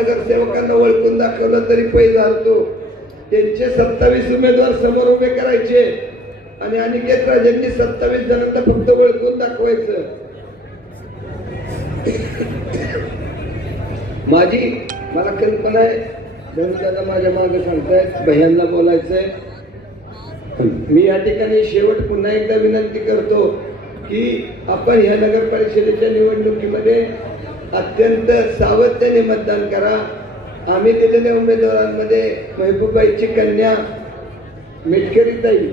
नगरसेवकांना ओळखून दाखवलं तरी पैसे झालतो. त्यांचे 27 उमेदवार समोर उभे करायचे आणि अनिकेत राजेंनी 27 जणांना फक्त ओळखून दाखवायचं. मला कल्पना आहे, दादा माझ्या मागे सांगतायत भैयांना बोलायचंय. मी या ठिकाणी शेवट पुन्हा एकदा विनंती करतो की आपण ह्या नगर परिषदेच्या निवडणुकीमध्ये अत्यंत सावधाने मतदान करा. आम्ही दिलेल्या उमेदवारांमध्ये महबूबाईची कन्या मेटकरीताई,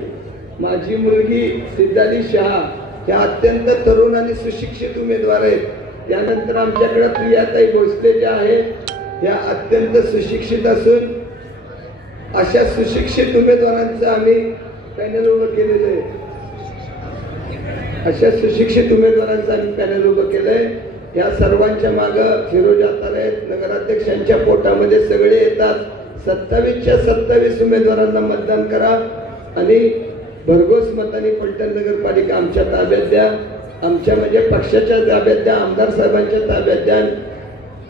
माझी मुलगी सिद्धाली शहा ह्या अत्यंत तरुण आणि सुशिक्षित उमेदवार आहेत. त्यानंतर आमच्याकडे प्रियाताई भोसले ज्या आहेत ह्या अत्यंत सुशिक्षित असून अशा सुशिक्षित उमेदवारांचं आम्ही पॅनल उभं केलेलं आहे. अशा सुशिक्षित उमेदवारांचं आम्ही पॅनल उभं केलंय. या सर्वांच्या मागं फिरोज आतार आहेत. नगराध्यक्षांच्या पोटामध्ये सगळे येतात. 27च्या 27 उमेदवारांना मतदान करा आणि भरघोस मतांनी फलटण नगरपालिका आमच्या ताब्यात द्या. आमच्या म्हणजे पक्षाच्या ताब्यात द्या, आमदार साहेबांच्या ताब्यात द्या.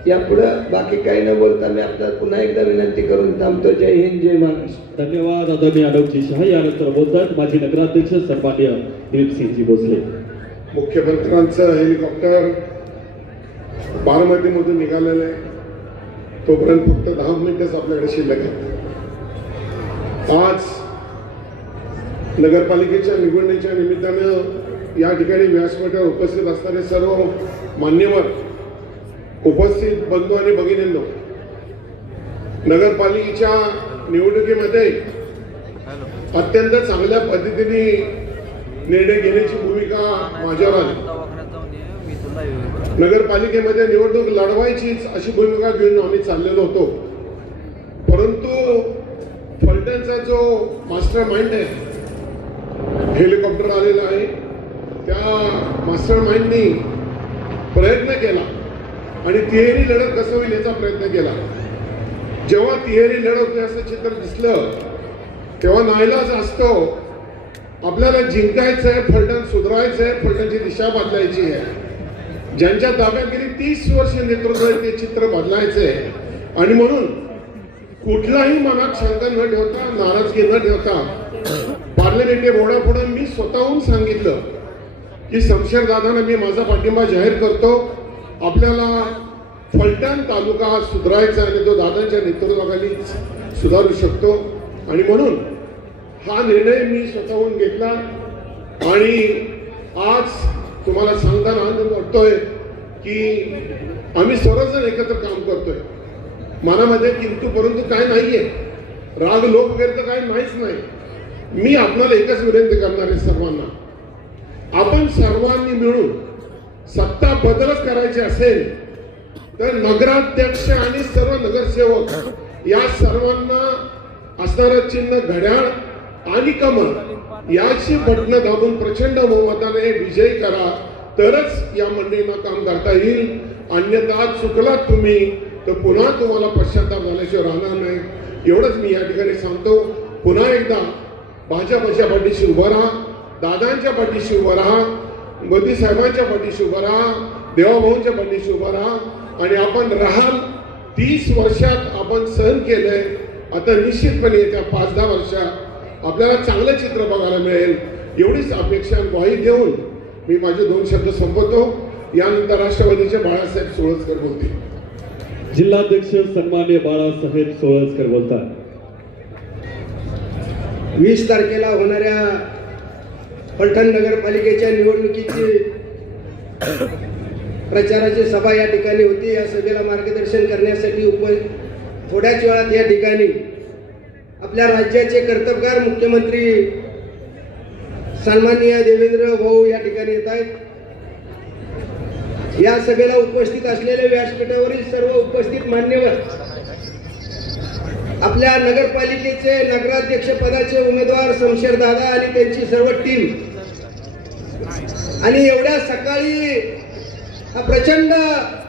यापुढं बाकी काही न बोलता मी आपल्याला पुन्हा एकदा विनंती करून थांबतो. जय हिंद, जय महाराष्ट्र. धन्यवाद आदरणीय आलोकजी शहा. यानंतर बोलतात माजी नगराध्यक्ष सन्माननीय दिलीपसिंहजी भोसले. मुख्यमंत्र्यांचं हेलिकॉप्टर बारामतीमधून निघालेलं आहे. तोपर्यंत फक्त 10 मिनिटच आपल्याकडे शिल्लक आहे. आज नगरपालिकेच्या निवडणुकीच्या निमित्तानं या ठिकाणी व्यासपीठावर उपस्थित असणारे सर्व मान्यवर, उपस्थित बंधू आणि भगिनींनो, नगरपालिकेच्या निवडणुकीमध्ये अत्यंत चांगल्या पद्धतीने निर्णय घेण्याची भूमिका माझ्यावर आली. नगरपालिकेमध्ये निवडणूक लढवायचीच अशी भूमिका घेऊन आम्ही चाललेलो होतो. परंतु फलटणचा जो मास्टर माइंड आहे, हेलिकॉप्टर आलेला आहे, त्या मास्टर माइंडनी प्रयत्न केला आणि तिहेरी लढत कसं होईल याचा प्रयत्न केला. जेव्हा तिहेरी लढत असं चित्र दिसलं तेव्हा नाईलाज असतो. आपल्याला जिंकायचं आहे, फलटण सुधारायचं आहे, फलटणची दिशा बदलायची आहे. ज्यांच्या ताब्यात गेली 30 वर्ष नेतृत्व आहे ते चित्र बदलायचं आहे. आणि म्हणून कुठलाही मनात शंका न ठेवता, नाराजगी न ठेवता पार्लमेंटरी बोर्डापुढे मी स्वतःहून सांगितलं की शमशेरदादांना मी माझा पाठिंबा जाहीर करतो. आपल्याला फलटण तालुका सुधारायचा आणि तो दादांच्या नेतृत्वाखाली सुधारू शकतो. आणि म्हणून हा निर्णय मी स्वतःहून घेतला. आणि आज तुम्हाला सांगताना आनंद वाटतोय की आम्ही सर्वजण एकत्र काम करतोय. मनामध्ये किंतु परंतु काय नाहीये, राग लोक वगैरे तर काही नाहीच नाही. मी आपल्याला एकच विनंती करणार आहे सर्वांना, आपण सर्वांनी मिळून सत्ता बदलच करायची असेल तर नगराध्यक्ष आणि सर्व नगरसेवक या सर्वांना असणारं चिन्ह घड्याळ आणि कमळ याची बटणं दाबून प्रचंड बहुमताने विजयी करा, तरच या मंडळींना काम करता येईल. अन्यथा चुकलात तुम्ही तर पुन्हा तुम्हाला पश्चाताप झाल्याशिवाय राहणार नाही. एवढंच मी या ठिकाणी सांगतो. पुन्हा एकदा भाजपच्या पाठीशी उभं राहा, दादांच्या पाठीशी उभं राहा, मोदी साहेबांच्या पाठीशी उभं राहा, देवाभाऊंच्या पाठीशी उभं राहा. आणि आपण राहाल 30 वर्षात आपण सहन केलंय, आता निश्चितपणे येत्या 5-10 वर्षात आपल्याला चांगलं चित्र बघायला मिळेल. एवढीच अपेक्षा ग्वाही देऊन मी माझे 2 शब्द संपवतो. यानंतर राष्ट्रवादीचे बाळासाहेब सोळसकर बोलतील. जिल्हाध्यक्ष सन्माननीय बाळासाहेब सोळसकर बोलतात. 20 तारखेला होणाऱ्या फलटण नगरपालिकेच्या निवडणुकीची प्रचाराची सभा या ठिकाणी होती. या सभेला मार्गदर्शन करण्यासाठी थोड्याच वेळात या ठिकाणी आपल्या राज्याचे कर्तबगार मुख्यमंत्री सन्माननीय देवेंद्र भाऊ या ठिकाणी येत आहेत. या सभेला उपस्थित असलेले व्यासपीठावरील सर्व उपस्थित मान्यवर, आपल्या नगरपालिकेचे नगराध्यक्ष पदाचे उमेदवार शमशेरदादा आणि त्यांची सर्व टीम, आणि एवढ्या सकाळी हा प्रचंड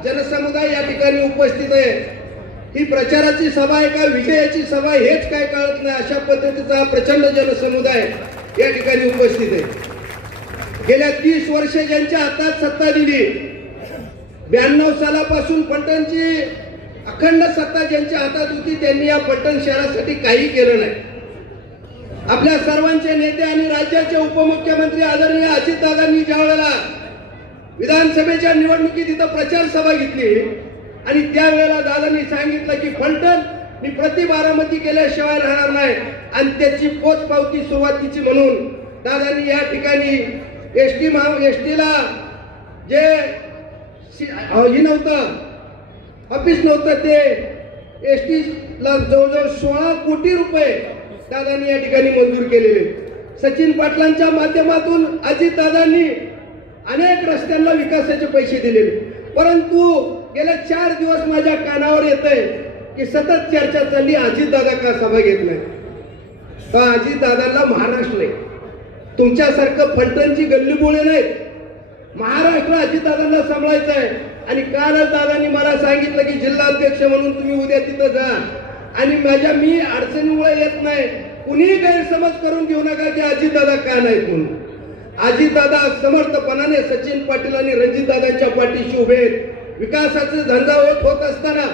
जनसमुदाय या ठिकाणी उपस्थित आहे. ही प्रचाराची सभा आहे का विजयाची सभा हेच काय कळत नाही, अशा पद्धतीचा प्रचंड जनसमुदाय या ठिकाणी उपस्थित आहे. गेल्या 30 वर्षे ज्यांच्या हातात सत्ता दिली, 92 सालापासून फलटणची अखंड सत्ता ज्यांच्या हातात होती त्यांनी या फलटण शहरासाठी काही केलं नाही. आपल्या सर्वांचे नेते आणि राज्याचे उपमुख्यमंत्री आदरणीय अजितदादांनी ज्या वेळेला विधानसभेच्या निवडणुकीत इथं प्रचार सभा घेतली आणि त्यावेळेला दादांनी सांगितलं की फलटण मी प्रति बारामती केल्याशिवाय राहणार नाही आणि त्याची पोचपावती सुरुवातीची म्हणून दादांनी या ठिकाणी एसटीला जे हे नव्हतं ऑफिस नव्हतं ते एसटीला जवळजवळ 16 कोटी रुपये दादांनी या ठिकाणी मंजूर केलेले. सचिन पाटलांच्या माध्यमातून अजितदादांनी अनेक रस्त्यांना विकासाचे पैसे दिलेले. परंतु गेले 4 दिवस माझ्या कानावर येतंय की सतत चर्चा चालली अजितदादा का सभा घेत नाही. का अजितदादांना महाराष्ट्र नाही, तुमच्यासारखं फलटणची गल्लीबोळे नाहीत. महाराष्ट्र अजितदादांना सांभाळायचं आहे. आणि कालच दादांनी मला सांगितलं की जिल्हाध्यक्ष म्हणून तुम्ही उद्या तिथं जा आणि मी अडचणीमुळे येत नाही. कुणी गैरसमज करून घेऊ नका की अजितदादा का नाहीत म्हणून. अजितदादा समर्थपणाने सचिन पाटील आणि रणजितदादांच्या पाठीशी उभे आहेत. विकासाचं झंझावत होत असताना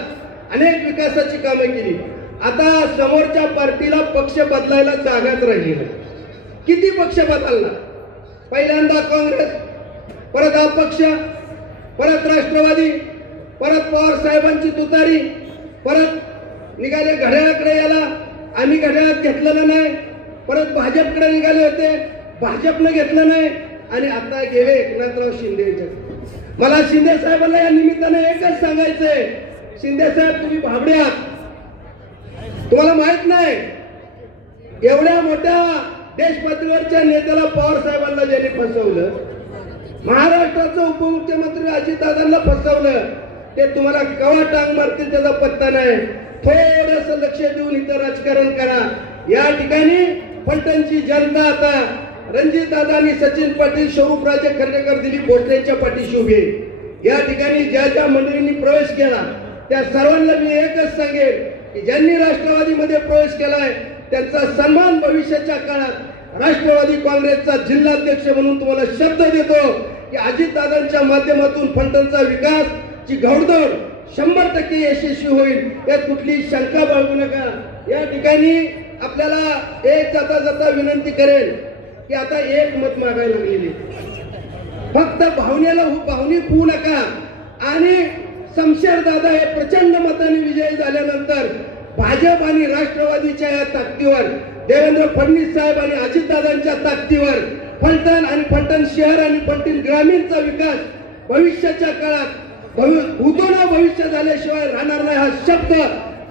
अनेक विकासाची कामे केली. आता समोरच्या पार्टीला पक्ष बदलायला जागाच राहिली नाही. किती पक्ष बदलणार? पहिल्यांदा काँग्रेस, परत अपक्ष, परत राष्ट्रवादी, परत पवार साहेबांची तुतारी, परत निघाले घड्याळाकडे. याला आम्ही घड्याळात घेतलेलं नाही. परत भाजपकडे निघाले होते, भाजपनं घेतलं नाही. आणि आता गेले एकनाथराव शिंदे यांच्या. मला शिंदे साहेबांना या निमित्तानं एकच सांगायचंय, शिंदे साहेब तुम्ही भाबडे आहात. तुम्हाला माहित नाही एवढ्या मोठ्या देश पातळीवरच्या नेत्याला पवार साहेबांना ज्यांनी फसवलं, महाराष्ट्राचं उपमुख्यमंत्री अजितदादांना फसवलं, ते तुम्हाला कवा टांग मारतील त्याचा पत्ता नाही. थोडस लक्ष देऊन इथं राजकारण करा. या ठिकाणी फलटणची जनता आता रणजितदादा आणि सचिन पाटील, स्वरूपराजे खर्डेकर, दिलीप भोसलेंच्या पाठीशी उभी आहे. या ठिकाणी ज्या ज्या मंडळींनी प्रवेश केला त्या सर्वांना मी एकच सांगेन की ज्यांनी राष्ट्रवादीमध्ये प्रवेश केलाय त्यांचा सन्मान भविष्याच्या काळात राष्ट्रवादी काँग्रेसचा जिल्हाध्यक्ष म्हणून तुम्हाला शब्द देतो की अजितदादांच्या माध्यमातून फलटणचा विकास ची घौडदौड 100% यशस्वी होईल, यात कुठली शंका बाळगू नका. या ठिकाणी आपल्याला एक जाता जाता विनंती करेल की आता एक मत मागायला लागलेली, फक्त भावनिक होऊ नका. आणि शमशेर दादा हे प्रचंड मताने विजयी झाल्यानंतर भाजप आणि राष्ट्रवादीच्या या ताकदीवर, देवेंद्र फडणवीस साहेब आणि अजितदादांच्या ताकदीवर फलटण आणि फलटण शहर आणि फलटण ग्रामीणचा विकास भविष्याच्या काळात होतो ना, भविष्य झाल्याशिवाय राहणार नाही. हा शब्द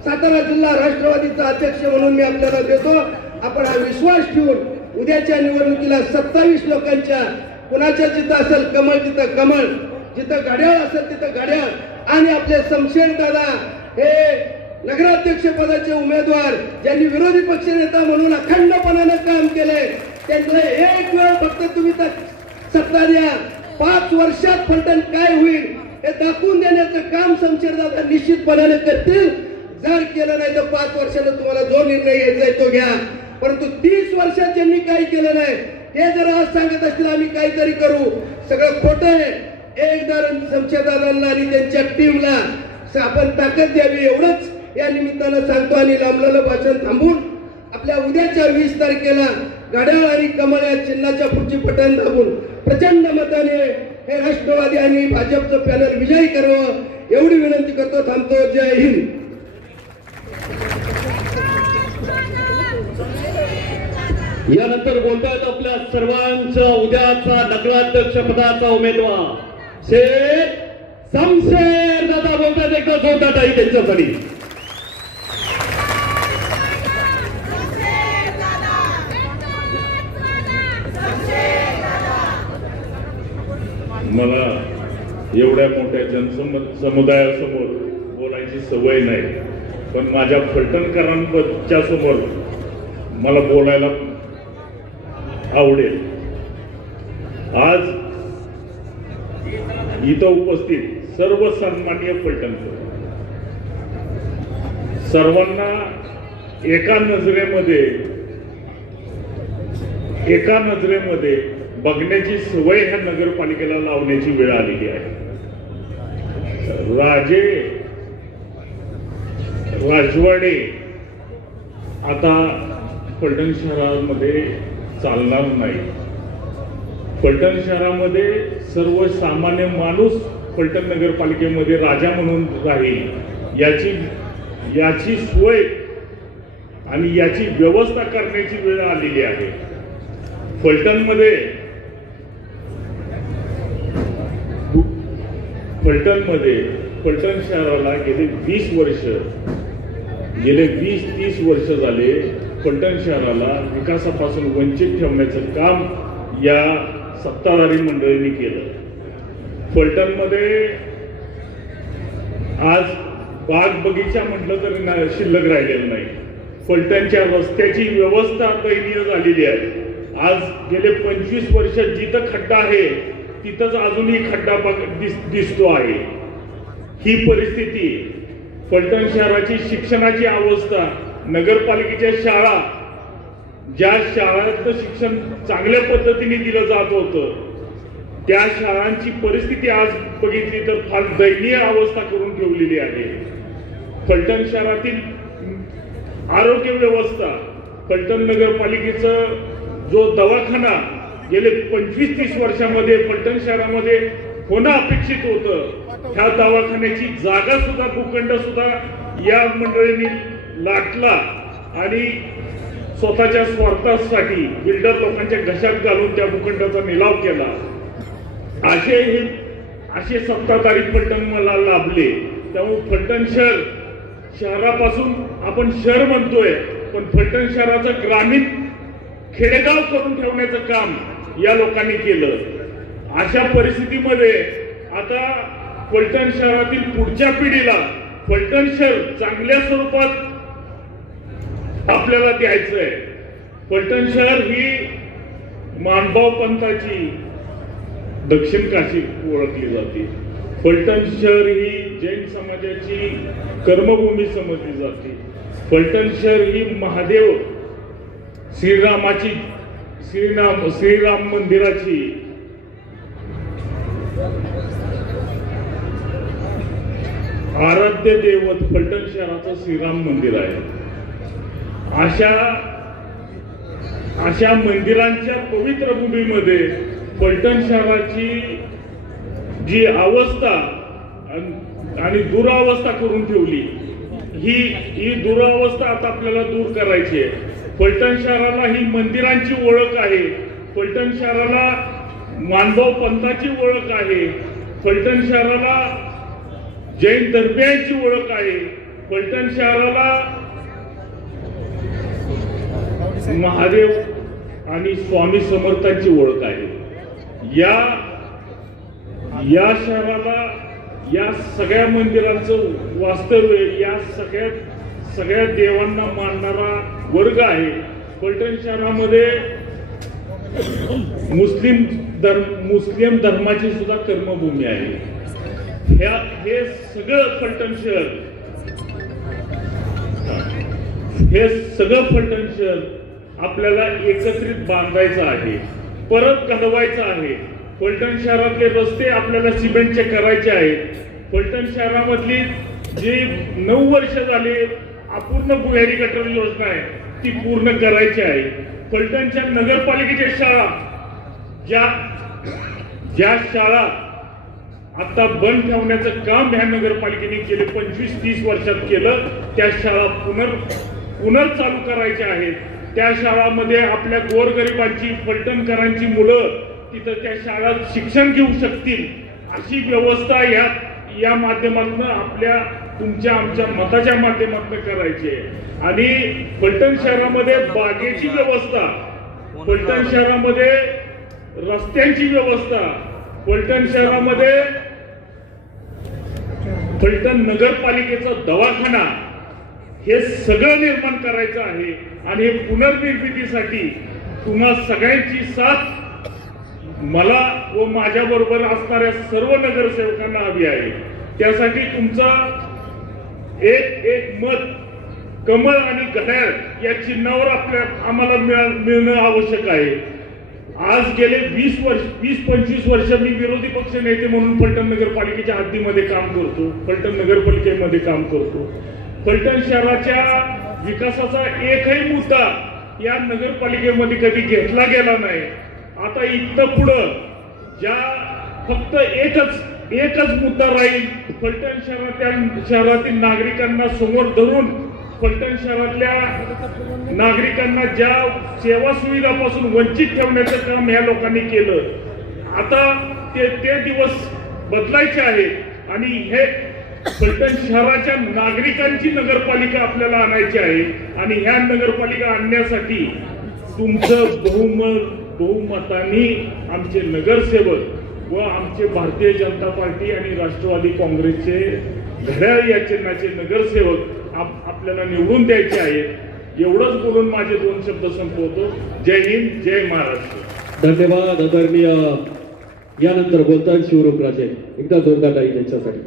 सातारा जिल्हा राष्ट्रवादीचा अध्यक्ष म्हणून मी आपल्याला देतो. आपण हा विश्वास ठेवून उद्याच्या निवडणुकीला 27 लोकांच्या, कुणाच्या जिथं असेल कमळ तिथं कमळ, जिथं घड्याळ असेल तिथं घड्याळ, आणि आपले शमशेर दादा हे नगराध्यक्ष पदाचे उमेदवार ज्यांनी विरोधी पक्षनेता म्हणून अखंडपणाने काम केले, त्यांना एक वेळ फक्त तुम्ही सत्ता द्या. 5 वर्षात फलटण काय होईल हे दाखवून देण्याचं काम शमशेरदादा निश्चितपणाने करतील. जर केलं नाही तर 5 वर्षाला तुम्हाला जो निर्णय घ्यायचा तो घ्या. परंतु 30 वर्षात ज्यांनी काही केलं नाही ते जर आज सांगत असतील आम्ही काहीतरी करू, सगळं खोटं आहे. एकदा शमशेरदादांना आणि त्यांच्या टीमला आपण ताकद द्यावी एवढंच या निमित्तानं सांगतो. आणि लांबलेलं भाषण थांबून आपल्या उद्याच्या 20 तारखेला घड्याळ आणि कमळ या चिन्हाच्या पुढची बटन दाबून प्रचंड मताने हे राष्ट्रवादी आणि भाजपचं पॅनल विजयी करावं एवढी विनंती करतो. थांबतो. जय हिंद. यानंतर बोलतायत आपल्या सर्वांच्या उद्याचा नगराध्यक्ष पदाचा उमेदवार शेठ शमशेर दादा बोलतायत. एकदा जोरदार टाळी त्यांच्यासाठी. मला एवढ्या मोठ्या जनसमुदायासमोर बोलायची सवय नाही, पण माझ्या फलटणकरांच्या समोर मला बोलायला आवडेल. आज इथं उपस्थित सर्व सन्माननीय फलटणकर सर्वांना एका नजरेमध्ये बघण्याची सवय ह्या नगरपालिकेला लावण्याची वेळ आलेली आहे. राजे राजवाडे आता फलटण शहरामध्ये चालणार नाही. फलटण शहरामध्ये सर्वसामान्य माणूस फलटण नगरपालिकेमध्ये राजा म्हणून राहील याची सोय आणि याची व्यवस्था करण्याची वेळ आलेली आहे. फलटणमध्ये फलटण शहराला गेले 20-30 वर्ष झाले फलटण शहराला विकासापासून वंचित ठेवण्याचं काम या सत्ताधारी मंडळींनी केलं. फलटणमध्ये आज बाग बगीचा म्हटलं तरी शिल्लक राहिलेलं नाही. फलटणच्या रस्त्याची व्यवस्था दयनीय झालेली आहे. आज गेले 25 वर्ष जिथं खड्डा आहे तिथंच अजूनही खड्डा दिसतो आहे. ही परिस्थिती फलटण शहराची शिक्षणाची अवस्था, नगरपालिकेच्या शाळा, ज्या शाळांचं शिक्षण चांगल्या पद्धतीने दिलं जात होतं त्या शाळांची परिस्थिती आज बघितली तर फार दयनीय अवस्था करून ठेवलेली आहे. फलटण शहरातील आरोग्य व्यवस्था, फलटण नगरपालिकेचा जो दवाखाना गेले 25-30 वर्षामध्ये फलटण शहरामध्ये होणं अपेक्षित होतं, ह्या दवाखान्याची जागा सुद्धा भूखंड सुद्धा या मंडळींनी लाटला आणि स्वतःच्या स्वार्थासाठी बिल्डर लोकांच्या घशात घालून त्या भूखंडाचा निलाव केला. असे सत्ताधारी फलटण मला लाभले. त्यामुळे फलटण शहरापासून आपण शहर म्हणतोय पण फलटण शहराचं ग्रामीण खेडेगाव करून ठेवण्याचं काम या लोकांनी केलं. अशा परिस्थितीमध्ये आता फलटण शहरातील पुढच्या पिढीला फलटण शहर चांगल्या स्वरूपात आपल्याला द्यायचं आहे. फलटण शहर ही मानभाव पंथाची दक्षिण काशी ओळखली जाते. फलटण शहर ही जैन समाजाची कर्मभूमी समजली जाते. फलटण शहर ही महादेव श्रीराम मंदिराची आराध्य दैवत फलटण शहराचं श्रीराम मंदिर आहे. अशा मंदिरांच्या पवित्र भूमीमध्ये फलटण शहराची जी अवस्था आणि दुरावस्था करून ठेवली, ही दुरावस्था आता आपल्याला दूर करायची आहे. फलटण शहराला ही मंदिरांची ओळख आहे. फलटण शहराला मानभाव पंथाची ओळख आहे. फलटण शहराला जैन धर्मियांची ओळख आहे. फलटण शहराला महादेव आणि स्वामी समर्थांची ओळख आहे. या शहराला या सगळ्या मंदिरांचं वास्तव्य, या सगळ्या देवांना मानणारा वर्ग आहे. फलटण शहरामध्ये मुस्लिम धर्माची सुद्धा कर्मभूमी आहे. हे सगळं फलटण शहर आपल्याला एकत्रित बांधायचं आहे, परत घडवायचं आहे. फलटण शहरातले रस्ते आपल्याला सिमेंटचे करायचे आहेत. फलटण शहरामधली जी 9 वर्ष झाली अपूर्ण भुयारी गटर योजना आहे ती पूर्ण करायची आहे. फलटणच्या नगरपालिकेच्या शाळा, ज्या शाळा आता बंद ठेवण्याचं काम ह्या नगरपालिकेने गेले 25-30 वर्षात केलं, त्या शाळा पुनर्चालू करायच्या आहेत. त्या शाळामध्ये आपल्या गोरगरिबांची, फलटणकरांची मुलं तिथं त्या शाळेत शिक्षण घेऊ शकतील अशी व्यवस्था या माध्यमातून आमच्या मताच्या माध्यमातून करायची आहे. आणि फलटण शहरामध्ये बागेची व्यवस्था, फलटण शहरामध्ये रस्त्यांची व्यवस्था, फलटण शहरामध्ये फलटण नगरपालिकेचा दवाखाना, हे सगळं निर्माण करायचं आहे. आणि हे पुनर्निर्मितीसाठी तुम्हा सगळ्यांची साथ मला व माझ्या बरोबर असणाऱ्या सर्व नगरसेवकांना हवी आहे. त्यासाठी तुमचा एक मत कमळ आणि घड्याळ या चिन्हावर आम्हाला मिळणं आवश्यक आहे. आज गेले 20-25 वर्ष मी विरोधी पक्ष नेते म्हणून फलटण नगरपालिकेच्या हद्दीमध्ये काम करतो, फलटण नगरपालिकेमध्ये काम करतो. फलटण शहराच्या विकासाचा एकही मुद्दा या नगरपालिकेमध्ये कधी घेतला गेला नाही. आता इथं पुढं ज्या फक्त एकच मुद्दा राहील, फलटण शहरातील नागरिकांना समोर धरून फलटण शहरातल्या नागरिकांना ज्या सेवा सुविधापासून वंचित ठेवण्याचं काम ह्या लोकांनी केलं. आता ते दिवस बदलायचे आहेत आणि हे फलटण शहराच्या नागरिकांची नगरपालिका आपल्याला आणायची आहे आणि ह्या नगरपालिका आणण्यासाठी तुमचं बहुमताने आमचे नगरसेवक व आमचे भारतीय जनता पार्टी आणि राष्ट्रवादी काँग्रेसचे घड्याळ या चिन्हाचे नगरसेवक आपल्याला निवडून द्यायचे आहेत. एवढंच बोलून माझे 2 शब्द संपवतो. जय हिंद, जय महाराष्ट्र. धन्यवाद आदरणीय. यानंतर बोलतात शिवरूपराजे. एकदा जोरदार ताली त्यांच्यासाठी.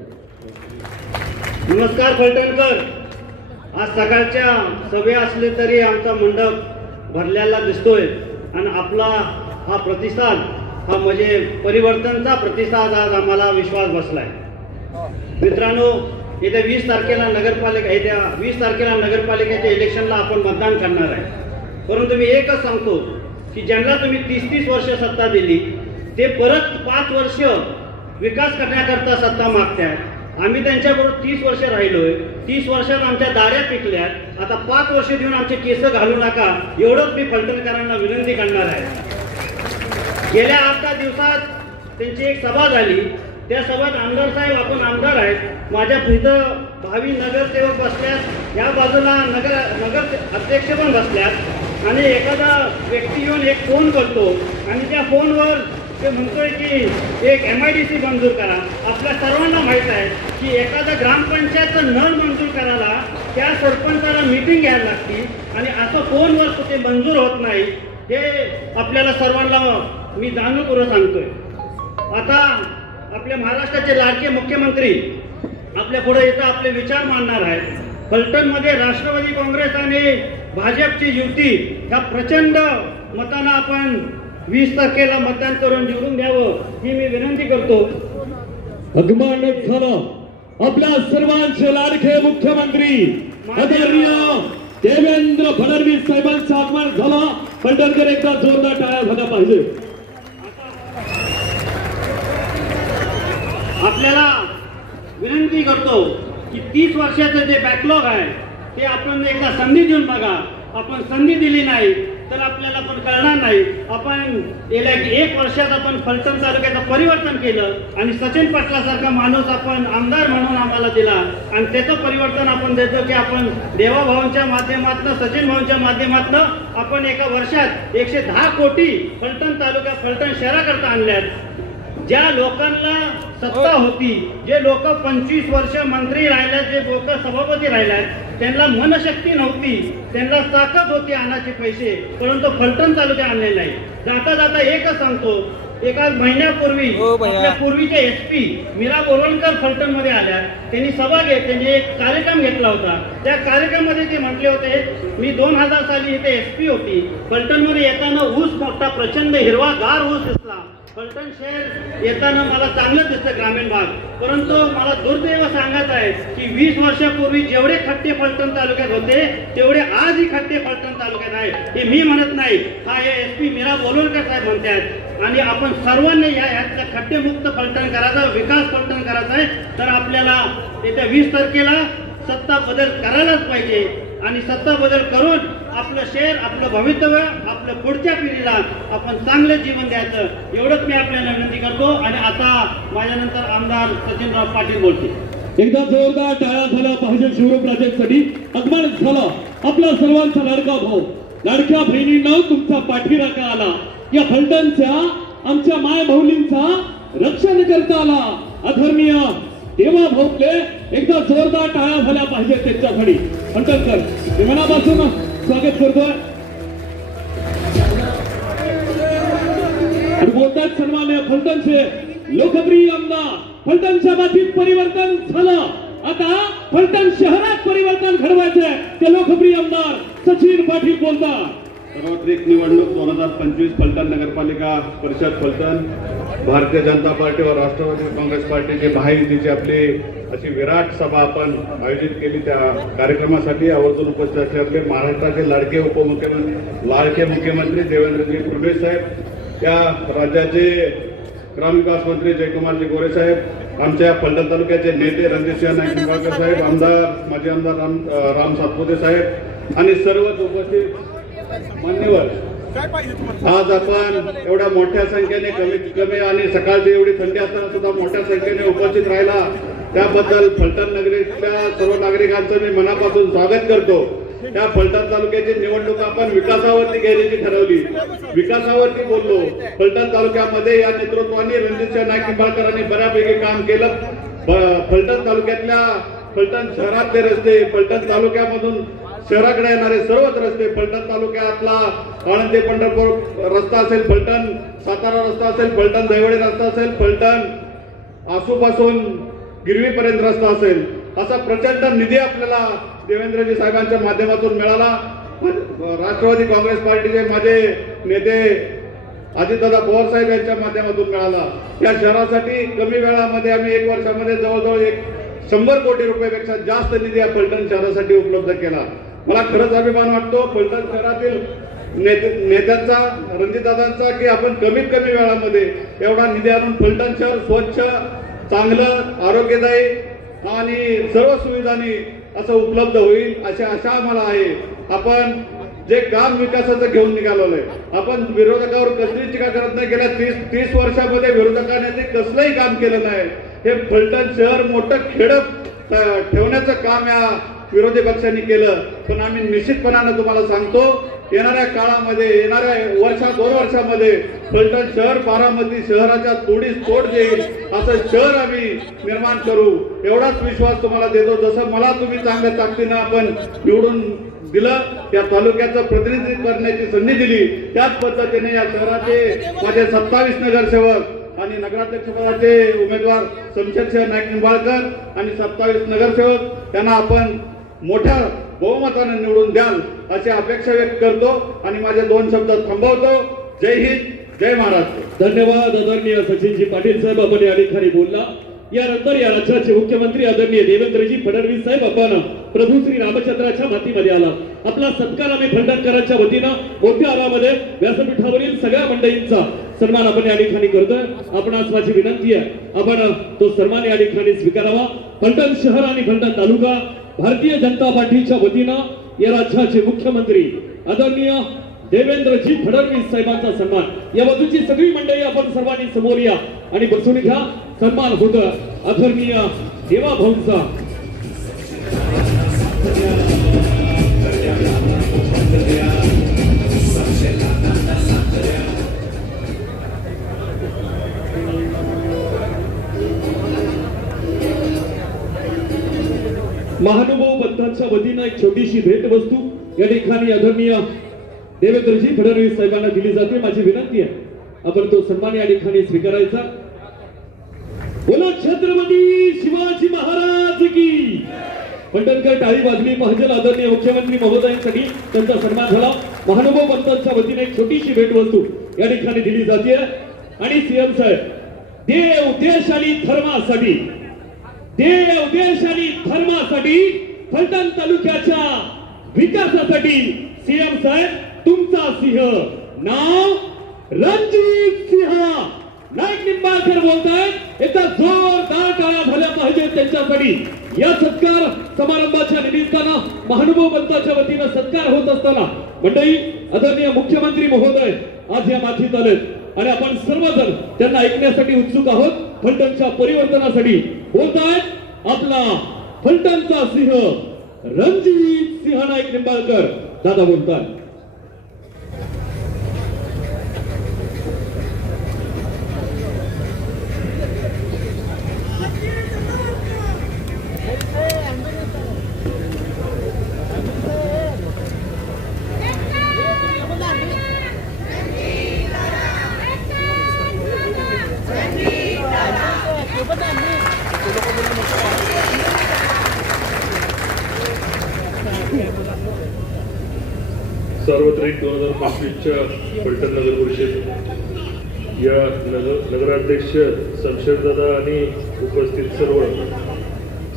नमस्कार फलटणकर. आज सकाळच्या सभे असले तरी आमचा मंडप भरलेला दिसतोय आणि आपला हा प्रतिसाद हा म्हणजे परिवर्तनचा प्रतिसाद आज आम्हाला विश्वास बसलाय. मित्रांनो, येत्या 20 तारखेला नगरपालिकेच्या इलेक्शनला आपण मतदान करणार आहे. परंतु मी एकच सांगतो की ज्यांना तुम्ही 30 वर्ष सत्ता दिली ते परत 5 वर्ष विकास करण्याकरता सत्ता मागतात. आम्ही त्यांच्याबरोबर 30 वर्ष राहिलोय. 30 वर्षात आमच्या दाऱ्या पिकल्यात. आता 5 वर्ष देऊन आमचे केस घालू नका, एवढंच मी फलटणकरांना विनंती करणार आहे. गेल्या 8 दिवसात त्यांची एक सभा झाली. त्या सभेत आमदार साहेब, आपण आमदार आहेत, माझ्या इथं भावी नगरसेवक बसल्यात, या बाजूला नगर अध्यक्ष पण बसल्यात आणि एखादा व्यक्ती येऊन एक फोन करतो आणि त्या फोनवर ते म्हणतोय की एक MIDC मंजूर करा. आपल्या सर्वांना माहीत आहे की एखादा ग्रामपंचायतचं नळ मंजूर करायला त्या सरपंचाला मीटिंग घ्यायला लागते आणि असं फोनवर ते मंजूर होत नाही. हे आपल्याला सर्वांना मी जाणीवपूर्वक सांगतोय. आता आपल्या महाराष्ट्राचे लाडके मुख्यमंत्री आपल्या पुढे येतं आपले विचार मांडणार आहेत. फलटणमध्ये राष्ट्रवादी काँग्रेस आणि भाजपची युती ह्या प्रचंड मतांना आपण 20 तारखेला मतदान करून निवडून द्यावं ही मी विनंती करतो. अगमान झाला आपल्या सर्वांचे लाडके मुख्यमंत्री आदरणीय देवेंद्र फडणवीस साहेबांचा आगमन झाला. फलटणकर एकदा जोरदार टाळ्या झाल्या पाहिजे. आपल्याला विनंती करतो की 30 वर्षाचं जे बॅकलॉग आहे ते आपण एकदा संधी देऊन बघा. आपण संधी दिली नाही तर आपल्याला पण कळणार नाही. आपण गेल्या 1 वर्षात आपण फलटण तालुक्याचं परिवर्तन केलं आणि सचिन पाटलासारखा माणूस आपण आमदार म्हणून आम्हाला दिला आणि त्याचं परिवर्तन आपण देतो की आपण देवाभाऊंच्या माध्यमातून, सचिन भाऊंच्या माध्यमातून आपण एका वर्षात 110 कोटी फलटण तालुक्या, फलटण शहराकरता आणल्यात. ज्या लोकांना सत्ता होती, जे लोक 25 वर्ष मंत्री राहिल्यात, जे लोक सभापती राहिल्यात, त्यांना मनशक्ती नव्हती, त्यांना ताकद होती आणायचे पैसे, परंतु फलटण तालुक्यात आणले नाही. जाता जाता एकच सांगतो, एका महिन्यापूर्वी आपल्या पूर्वीचे SP मीरा बोरवणकर फलटण मध्ये आल्या. त्यांनी त्यांनी एक कार्यक्रम घेतला होता. त्या कार्यक्रमामध्ये ते म्हटले होते, मी 2000 साली इथे SP होती. फलटण मध्ये येताना ऊस मोठा प्रचंड हिरवागार ऊस दिसला. फलटण शहर येताना मला चांगलं दिसतं ग्रामीण भाग, परंतु मला दुर्दैव सांगायचं आहे की 20 वर्षापूर्वी जेवढे खड्डे फलटण तालुक्यात होते तेवढे आजही खड्डे फलटण तालुक्यात आहेत. हे मी म्हणत नाही, हा हे SP मीरा बोरवणकर साहेब म्हणतात. आणि आपण सर्वांनी यातल्या खड्डेमुक्त फलटण करायचा, विकास फलटण करायचा आहे. तर आपल्याला येत्या 20 तारखेला सत्ता बदल करायलाच पाहिजे आणि सत्ता बदल करून आपलं शहर, आपलं भवितव्य, आपल्या पुढच्या पिढीला आपण चांगलं जीवन द्यायचं, एवढंच मी आपल्याला विनंती करतो. आणि आता माझ्यानंतर आमदार सचिनराव पाटील बोलतील. एकदा जोरदार टाळ्या झाल्या पाहिजे शिवरूपराजेंसाठी. आगमन झालं आपला सर्वांचा लाडका भाऊ, लाडक्या बहिणींना तुमचा पाठीराखा आला. या फलटणच्या आमच्या माय भाऊलींचा रक्षण करता आला. आदरणीय देवा भाऊले एकदा जोरदार टाळ्या झाल्या पाहिजे त्यांच्यासाठी. फलटणकर मी मनापासून स्वागत करतोय आणि बोलतात सन्मान्य फलटणचे लोकप्रिय आमदार. फलटणच्या बाबतीत परिवर्तन झालं, आता फलटण शहरात परिवर्तन घडवायचंय. ते लोकप्रिय आमदार सचिन पाटील बोलतात. सार्वत्रिक निवडणूक 2025 फलटण नगरपालिका परिषद फलटण भारतीय जनता पार्टी व राष्ट्रवादी काँग्रेस पार्टीची महायुतीची आपली अशी विराट सभा आपण आयोजित केली. त्या कार्यक्रमासाठी आवर्जून उपस्थित असलेले महाराष्ट्राचे लाडके मुख्यमंत्री देवेंद्रजी फडणवीस साहेब, त्या राज्याचे ग्रामविकास मंत्री जयकुमारजी गोरे साहेब, आमच्या फलटण तालुक्याचे नेते रणजितसिंह नाईक निंबाळकर साहेब, माजी आमदार राम सातपुते साहेब आणि सर्वच उपस्थित मान्यवर. आज आपण एवढ्या मोठ्या संख्येने कमीत कमी आणि सकाळची एवढी थंडी असताना सुद्धा मोठ्या संख्येने उपस्थित राहिला त्याबद्दल फलटण नगरीतल्या सर्व नागरिकांचं मी मनापासून स्वागत करतो. त्या फलटण तालुक्याची निवडणूक आपण विकासावरती घ्यायची ठरवली, विकासावरती बोललो. फलटण तालुक्यामध्ये या नेतृत्वाने रणजितसिंह नाईक निंबाळकरांनी बऱ्यापैकी काम केलं. फलटण तालुक्यातल्या फलटण शहरातले रस्ते, फलटण तालुक्यामधून शहराकडे येणारे सर्वच रस्ते, फलटण तालुक्यातला आळंदी पंढरपूर रस्ता असेल, फलटण सातारा रस्ता असेल, फलटण दहिवडी रस्ता असेल, फलटण आसूपासून गिरवीपर्यंत रस्ता असेल, असा प्रचंड निधी आपल्याला देवेंद्रजी साहेबांच्या माध्यमातून मिळाला. राष्ट्रवादी काँग्रेस पार्टीचे माझे नेते अजितदादा पवार साहेब यांच्या माध्यमातून मिळाला. या शहरासाठी कमी वेळामध्ये आम्ही 1 वर्षामध्ये जवळजवळ 100 कोटी रुपयापेक्षा जास्त निधी या फलटण शहरासाठी उपलब्ध केला. मला खरंच अभिमान वाटतो फलटण शहरातील नेत्यांचा, रणजितदादांचा, की आपण कमीत कमी वेळामध्ये एवढा निधी आणून फलटण शहर स्वच्छ, चांगलं, आरोग्यदायी आणि सर्व सुविधांनी असं उपलब्ध होईल अशी आशा आम्हाला आहे. आपण जे काम विकासाचं घेऊन निघालेलं आहे, आपण विरोधकावर कसलीच टीका करत नाही. गेल्या 30 वर्षामध्ये विरोधकांनी ते कसलंही काम केलं नाही. हे फलटण शहर मोठं खेडं ठेवण्याचं काम या विरोधी पक्षांनी केलं. पण आम्ही निश्चितपणानं तुम्हाला सांगतो, येणाऱ्या काळामध्ये, येणाऱ्या 2 वर्षामध्ये फलटण शहर बारामती शहराच्या तोडीस तोड देईल असं शहर आम्ही निर्माण करू, एवढाच विश्वास तुम्हाला देतो. जसं मला तुम्ही चांगल्या ताकदीनं आपण निवडून दिलं, या तालुक्याचं प्रतिनिधित्व करण्याची संधी दिली, त्याच पद्धतीने या शहराचे माझे 27 नगरसेवक आणि नगराध्यक्षपदाचे उमेदवार शमशेरसिंह नाईक निंबाळकर आणि 27 नगरसेवक त्यांना आपण मोठ्या बहुमताने निवडून द्याल अशी अपेक्षा व्यक्त करतो आणि माझे 2 शब्द थांबवतो. जय हिंद, जय महाराष्ट्र. धन्यवाद आदरणीय सचिनजी पाटील साहेब, आपण या ठिकाणी बोलला. यानंतर या राज्याचे मुख्यमंत्री आदरणीय देवेंद्रजी फडणवीस साहेब आपण प्रभू श्री रामचंद्राच्या मातीमध्ये आला. आपला सत्कार आम्ही फलटणकरांच्या वतीनं मोठ्या आरामध्ये व्यासपीठावरील सगळ्या मंडळींचा सन्मान आपण या ठिकाणी करतोय. आपणास माझी विनंती आहे, आपण तो सन्मान या ठिकाणी स्वीकारावा. फलटण शहर आणि फलटण तालुका भारतीय जनता पार्टीच्या वतीनं या राज्याचे मुख्यमंत्री आदरणीय देवेंद्रजी फडणवीस साहेबांचा सन्मान. या बाजूची सगळी मंडळी आपण सर्वांनी समोर या आणि बसून घ्या. सन्मान होत आदरणीय देवा भाऊंचा. महानुभाव पंथाच्या वतीनं एक छोटीशी भेटवस्तू या ठिकाणी आदरणीय देवेंद्रजी फडणवीस साहेबांना दिली जाते. माझी विनंती आहे, आपण तो सन्मान या ठिकाणी स्वीकारायचा. बोला छत्रपती शिवाजी महाराज की. फलटणकर टाळी वाजली पाहिजे. आदरणीय मुख्यमंत्री महोदयांसाठी त्यांचा सन्मान झाला. महानुभाव पंथाच्या वतीने एक छोटीशी भेटवस्तू या ठिकाणी दिली जाते आणि सीएम साहेब, देव देश आणि धर्मासाठी, देव देश आणि धर्मासाठी, फलटण तालुक्याच्या विकासासाठी सीएम साहेब तुमचा सिंह नाव रणजित सिंह नाईक निंबाळकर बोलतायत. एकदा जोरदार टाळ्या झाल्या पाहिजेत त्यांच्यासाठी. या सत्कार समारंभाच्या निमित्तानं महानुभाव पंथाच्या वतीनं सत्कार होत असताना मंडळी आदरणीय मुख्यमंत्री महोदय आज या माथीत आलेत आणि आपण सर्वजण त्यांना ऐकण्यासाठी उत्सुक आहोत. फलटणच्या परिवर्तनासाठी बोलतायत आपला फलटणचा सिंह रणजित सिंह नाईक निंबाळकर दादा बोलतात. सार्वत्रिक 2025च्या फलटण नगर परिषद या नगराध्यक्ष शमशेरदादा आणि उपस्थित सर्व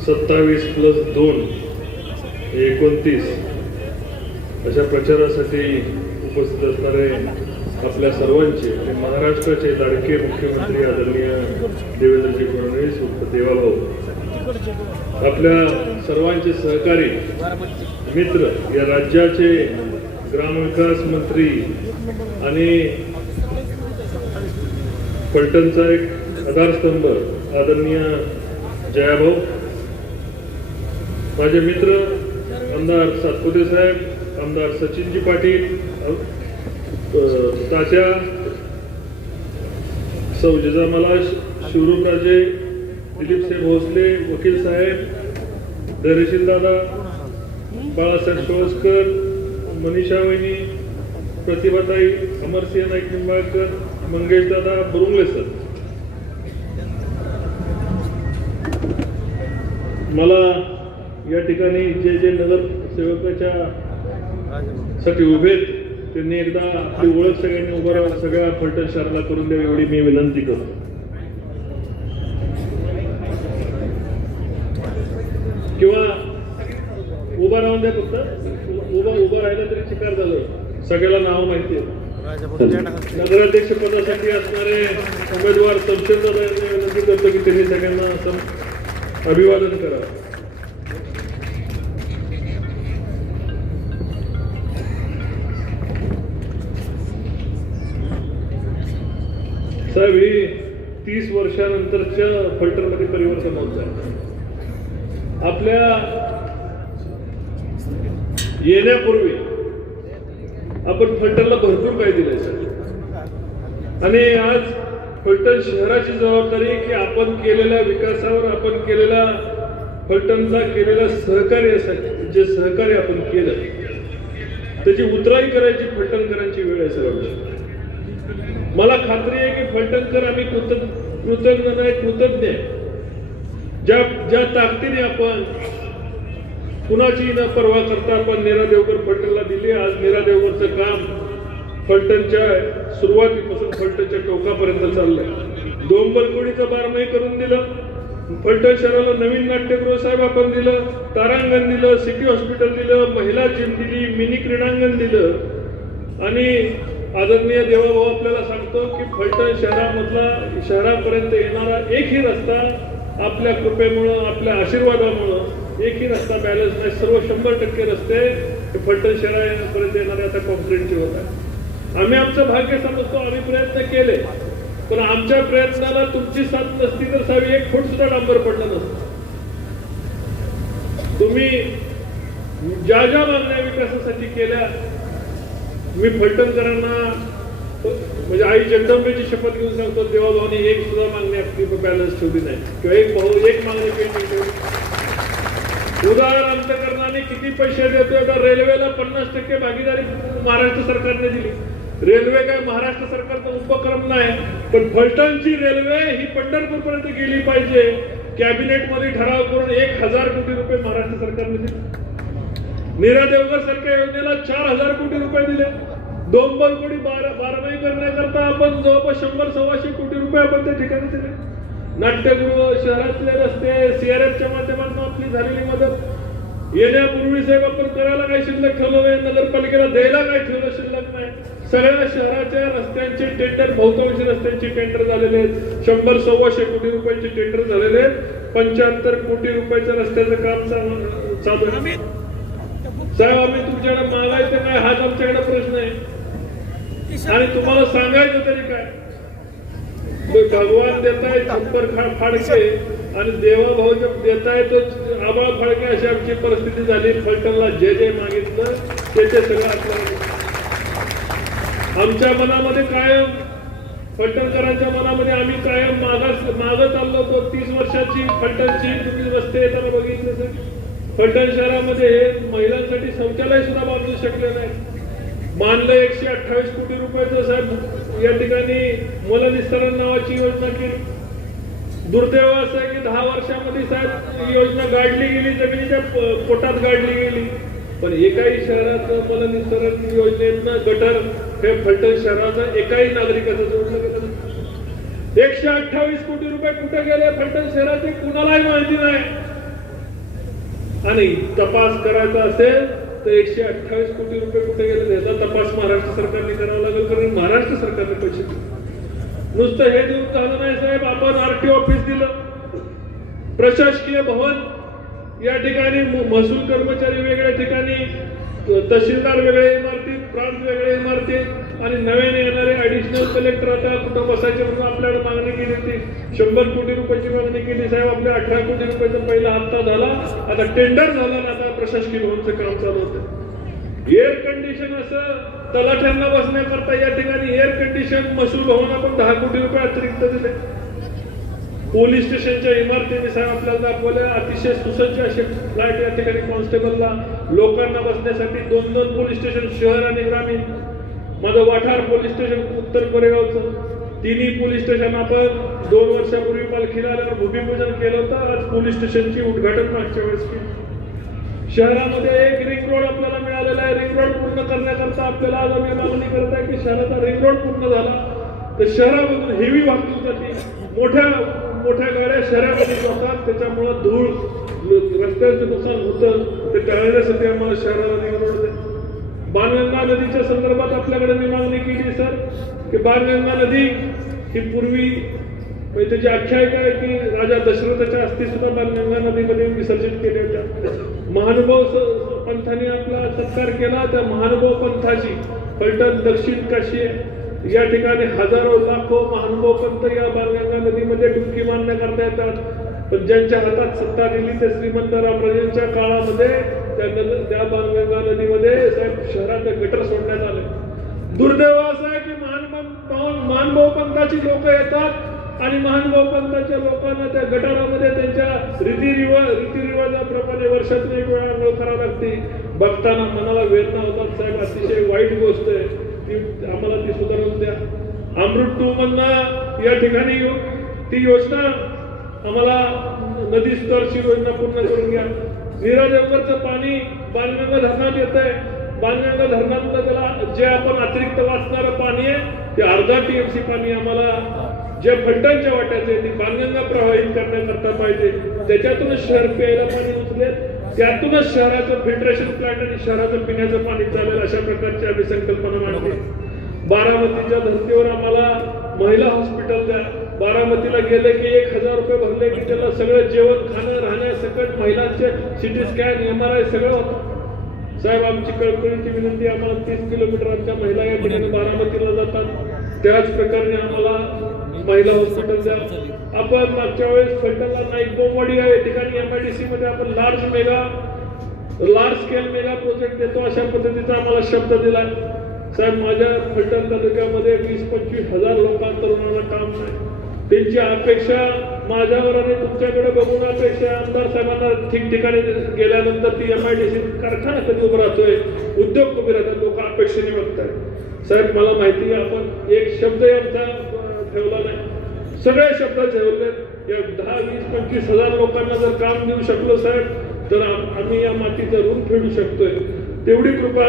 27+2 29 अशा प्रचारासाठी उपस्थित असणारे आपल्या सर्वांचे आणि महाराष्ट्राचे लाडके मुख्यमंत्री आदरणीय देवेंद्रजी फडणवीस उर्फ देवाभाऊ, आपल्या सर्वांचे सहकारी मित्र, या राज्याचे ग्रामविकास मंत्री आणि फलटणचा एक आधारस्तंभ आदरणीय जयाभाऊ, माझे मित्र आमदार सातपुते साहेब, आमदार सचिनजी पाटील, तात्या सौ जिजामाला, शिवरूपराजे, दिलीपसाहेब भोसले, वकील साहेब, धैर्यशील दादा, बाळासाहेब सोळसकर, मनीषा वहिनी, प्रतिभाताई, अमरसिंह नाईक निंबाळकर, मंगेश दादा, बुरुंगले सर. मला या ठिकाणी जे जे नगरसेवकाच्या साठी उभे आहेत त्यांनी एकदा आपली ओळख सगळ्यांनी उभं सगळ्या फलटण शहराला करून द्यावी एवढी मी विनंती करतो. किंवा उभा राहून द्या, फक्त उभं राहिलं तरी चिकार झालं. सगळ्याला नाव माहिती आहे. नगराध्यक्ष पदासाठी असणारे उमेदवार शमशेरदादा यांनी विनंती करतो की त्यांनी सगळ्यांना अभिवादन करा. साहेब, ही 30 वर्षानंतरच्या फलटणमध्ये परिवर्तन होत आहे. आपल्या येण्यापूर्वी आपण फलटणला भरपूर काही दिलंय सर, आणि आज फलटण शहराची जबाबदारी की आपण केलेल्या विकासावर, आपण केलेल्या फलटणला केलेल्या सहकार्यासाठी जे सहकार्य आपण केलं त्याची उतराई करायची फलटणकरांची वेळ आहे सर. मला खात्री आहे की फलटणकर आम्ही कृतज्ञ नाही, कृतज्ञ आहे. ज्या ताकदीने आपण कुणाची न पर्वा करता आपण नीरा देवकर फलटणला दिली. आज नीरा देवकरचं काम फलटणच्या सुरुवातीपासून फलटणच्या टोकापर्यंत चाललंय. डोंबलकोडीचं बारमाही करून दिलं, फलटण शहराला नवीन नाट्यगृह साहेब आपण दिलं, तारांगण दिलं, सिटी हॉस्पिटल दिलं, महिला जिम दिली, मिनी क्रीडांगण दिलं. आणि आदरणीय देवाभाऊ आपल्याला सांगतो की फलटण शहरापर्यंत येणारा एकही रस्ता आपल्या कृपेमुळं, आपल्या आशीर्वादामुळं एकही रस्ता बॅलन्स नाही. सर्व 100% रस्ते फलटण शहरापर्यंत येणारे आता कॉन्क्रीटचे होत आहे. आम्ही आमचं भाग्य समजतो, आम्ही प्रयत्न केले, पण आमच्या प्रयत्नाला तुमची साथ नसती तर साहेब 1 फूट सुद्धा डांबर पडलं नसतं. तुम्ही ज्या ज्या मागण्या विकासासाठी केल्या, मी फलटणकरांना म्हणजे आई जगदंबेची शपथ घेऊन सांगतो, देवाभाऊने एक सुद्धा मागणी आपली बॅलन्स ठेवली नाही किंवा एक मागणी पेंडिंग ठेवली. उदाहरण अंतकरणाने किती पैसे देतोय तर रेल्वेला 50% भागीदारी महाराष्ट्र सरकारने दिली. रेल्वे काय महाराष्ट्र सरकारचा उपक्रम नाही, पण फलटणची रेल्वे ही पंढरपूरपर्यंत गेली पाहिजे. कॅबिनेटमध्ये ठराव करून 1000 कोटी रुपये महाराष्ट्र सरकारने दिले. नीरा देवकर सारख्या योजनेला 4000 कोटी रुपये दिले. डोंबलकोडी बारमाही करण्याकरता आपण जवळपास 100-125 कोटी रुपये आपण त्या ठिकाणी दिले. नाट्यगृह, शहरातले रस्ते, CRFच्या माध्यमातून आपली झालेली मदत. येण्यापूर्वी साहेब आपण करायला काही शिल्लक ठेवलं नाही, नगरपालिकेला द्यायला काय ठेवलं शिल्लक नाही. सगळ्या शहराच्या रस्त्यांचे टेंडर, बहुतांश रस्त्यांचे टेंडर झालेले आहेत. 100-125 कोटी रुपयांचे टेंडर झालेले आहेत. 75 कोटी रुपयाचं रस्त्याचं काम चालू आहे. साहेब, आम्ही तुमच्याकडे मागायचं काय हाच आमच्याकडे प्रश्न आहे, आणि तुम्हाला सांगायचं तरी काय. भगवान देताय छप्पर फाडके आणि देवाभाऊ देताय तो आबाळ फाडके, अशी आमची परिस्थिती झाली. फलटणला जे जे मागितलं ते सगळं आपल्याला. आमच्या मनामध्ये कायम, फलटणकरांच्या मनामध्ये आम्ही कायम मागत आलो होतो. 30 वर्षाची फलटणची तुम्ही रस्ते येताना बघितले सर. फलटण शहरामध्ये महिलांसाठी शौचालय सुद्धा बांधू शकले नाही. मानलं 128 कोटी रुपयाचं साहेब या ठिकाणी मलनिस्तारण नावाची योजना केली. दुर्दैव असं आहे की 10 वर्षामध्ये साहेब ही योजना गाडली गेली, जमिनीच्या पोटात गाडली गेली. पण एकाही शहराचं मलनिस्सरण योजनेनं गटर हे फलटण शहराचा एकाही नागरिकाचं जोडलं गेलं नाही. 128 कोटी रुपये कुठे गेले फलटण शहराचे कुणालाही माहिती नाही. आणि तपास करायचा असेल तर 128 कोटी रुपये कुठे गेले याचा तपास महाराष्ट्र सरकारने करावा लागेल, कारण महाराष्ट्र सरकारने पैसे दिले. नुसतं हे देऊन झालं नाही साहेब. आपण आरटीओ ऑफिस दिलं, प्रशासकीय भवन या ठिकाणी महसूल कर्मचारी वेगळ्या ठिकाणी, तहसीलदार वेगळ्या इमारतीत, प्रांत वेगळ्या इमारतीत आणि नव्याने येणारे ऍडिशनल कलेक्टर आता कुठं बसायचे म्हणून आपल्याकडे मागणी केली होती. 100 कोटी रुपयाची मागणी केली साहेब. आपल्या 18 कोटी रुपयाचा पहिला हप्ता झाला, आता टेंडर झाला ना, आता प्रशासकीय भवनचं काम चालू होतं. एअर कंडिशन असं तलाठ्यांना बसण्याकरता या ठिकाणी एअर कंडिशन महसूल भवन आपण 10 कोटी रुपये अतिरिक्त दिले. पोलीस स्टेशनच्या इमारतीने साहेब आपल्याला दाखवल्या अतिशय सुसज्ज असे फ्लॅट या ठिकाणी कॉन्स्टेबलला लोकांना बसण्यासाठी 2-2 पोलीस स्टेशन शहर आणि ग्रामीण. माझं वाठार पोलीस स्टेशन उत्तर कोरेगावचं, तिन्ही पोलीस स्टेशन आपण 2 वर्षापूर्वी पालखीला आल्यानं भूमिपूजन केलं होतं. आज पोलीस स्टेशनची उद्घाटन मागच्या वेळेस केलं. शहरामध्ये एक रिंग रोड आपल्याला मिळालेला आहे. रिंग रोड पूर्ण करण्याकरता आपल्याला आज आम्ही मागणी करत आहे की शहराचा रिंग रोड पूर्ण झाला तर शहरामधून हेवी वाहतूक जाते, मोठ्या गाड्या शहरामध्ये जातात, त्याच्यामुळं धूळ रस्त्याचं नुकसान होतं. ते टाळण्यासाठी आम्हाला शहराला रिंग रोड द्या. बाणगंगा नदीच्या संदर्भात आपल्याकडे मी मागणी केली सर की बाणगंगा नदी ही पूर्वी म्हणजे त्याची आख्यायिका आहे की राजा दशरथाच्या अस्थी सुद्धा बाणगंगा नदीमध्ये विसर्जित केले होत्या. महानुभाव पंथाने आपला सत्कार केला. त्या महानुभाव पंथाची फलटण दक्षिण काशी या ठिकाणी हजारो लाखो महानुभाव पंथ या बाणगंगा नदीमध्ये डुबकी मारण्याकरता येतात. पण ज्यांच्या हातात सत्ता दिली ते श्रीमंत रामराजेंच्या काळामध्ये त्या बाणगंगा नदीमध्ये साहेब शहराचे गटर सोडण्यात आले. दुर्दैव असं आहे की महानुभाव पंथाची लोक येतात आणि महानुभाव पंथाच्या लोकांना त्या गटारामध्ये त्यांच्या रीतिरिवाजाप्रमाणे वर्षातून एक वेळा आंघोळ करावी लागते. बघताना मनाला वेदना होतात साहेब. अतिशय वाईट गोष्ट आहे ती, आम्हाला ती सुधारून द्या. अमृत 2 मधनं या ठिकाणी ती योजना आम्हाला नदी स्तरची योजना पूर्ण करून घ्या. नीरा देवगरचं पाणी बाणगंगा धरणात येत आहे. बाणगंगा धरणातलं त्याला जे आपण अतिरिक्त वाचणारं पाणी आहे ते अर्धा TMC पाणी आम्हाला जे फलटणच्या वाट्याचे ती बाणगंगा प्रवाहित करण्याकरता पाहिजे. त्याच्यातूनच शहर प्यायला पाणी उचले, त्यातूनच शहराचं फिल्ट्रेशन प्लांट आणि शहराचं पिण्याचं पाणी चालेल अशा प्रकारची आम्ही संकल्पना मांडली. बारामतीच्या धर्तीवर आम्हाला महिला हॉस्पिटल द्या. बारामतीला गेले की 1000 रुपये भरले की त्याला सगळं जेवण खाणं राहण्यासकट महिलांचे CT स्कॅन MRI सगळं होतं. साहेब आमची कळकळीची विनंती, आम्हाला 30 किलोमीटर आमच्या महिला या ठिकाणी बारामतीला जातात. त्याच प्रकारे आम्हाला महिला हॉस्पिटल द्या. आपण मागच्या वेळेस फलटणला नाईक बोमवाडी या ठिकाणी MIDC मध्ये आपण लार्ज स्केल मेगा प्रोजेक्ट देतो अशा पद्धतीचा आम्हाला शब्द दिलाय. साहेब माझ्या फलटण तालुक्यामध्ये 20-25 हजार तरुणांना काम नाही. त्यांची अपेक्षा माझ्यावर आणि तुमच्याकडे बघून अपेक्षा आमदार साहेबांना ठिकठिकाणी गेल्यानंतर ती MIDC कारखाना कधी उभं राहतोय, उद्योग उभे राहतात, लोक अपेक्षेने बघतायत. साहेब मला माहिती आहे आपण एक शब्द आमचा ठेवला नाही, सगळे शब्द ठेवले. या 10-20-25 हजार लोकांना जर काम देऊ शकलो साहेब तर आम्ही या मातीचं ऋण फेडू शकतोय. तेवढी कृपा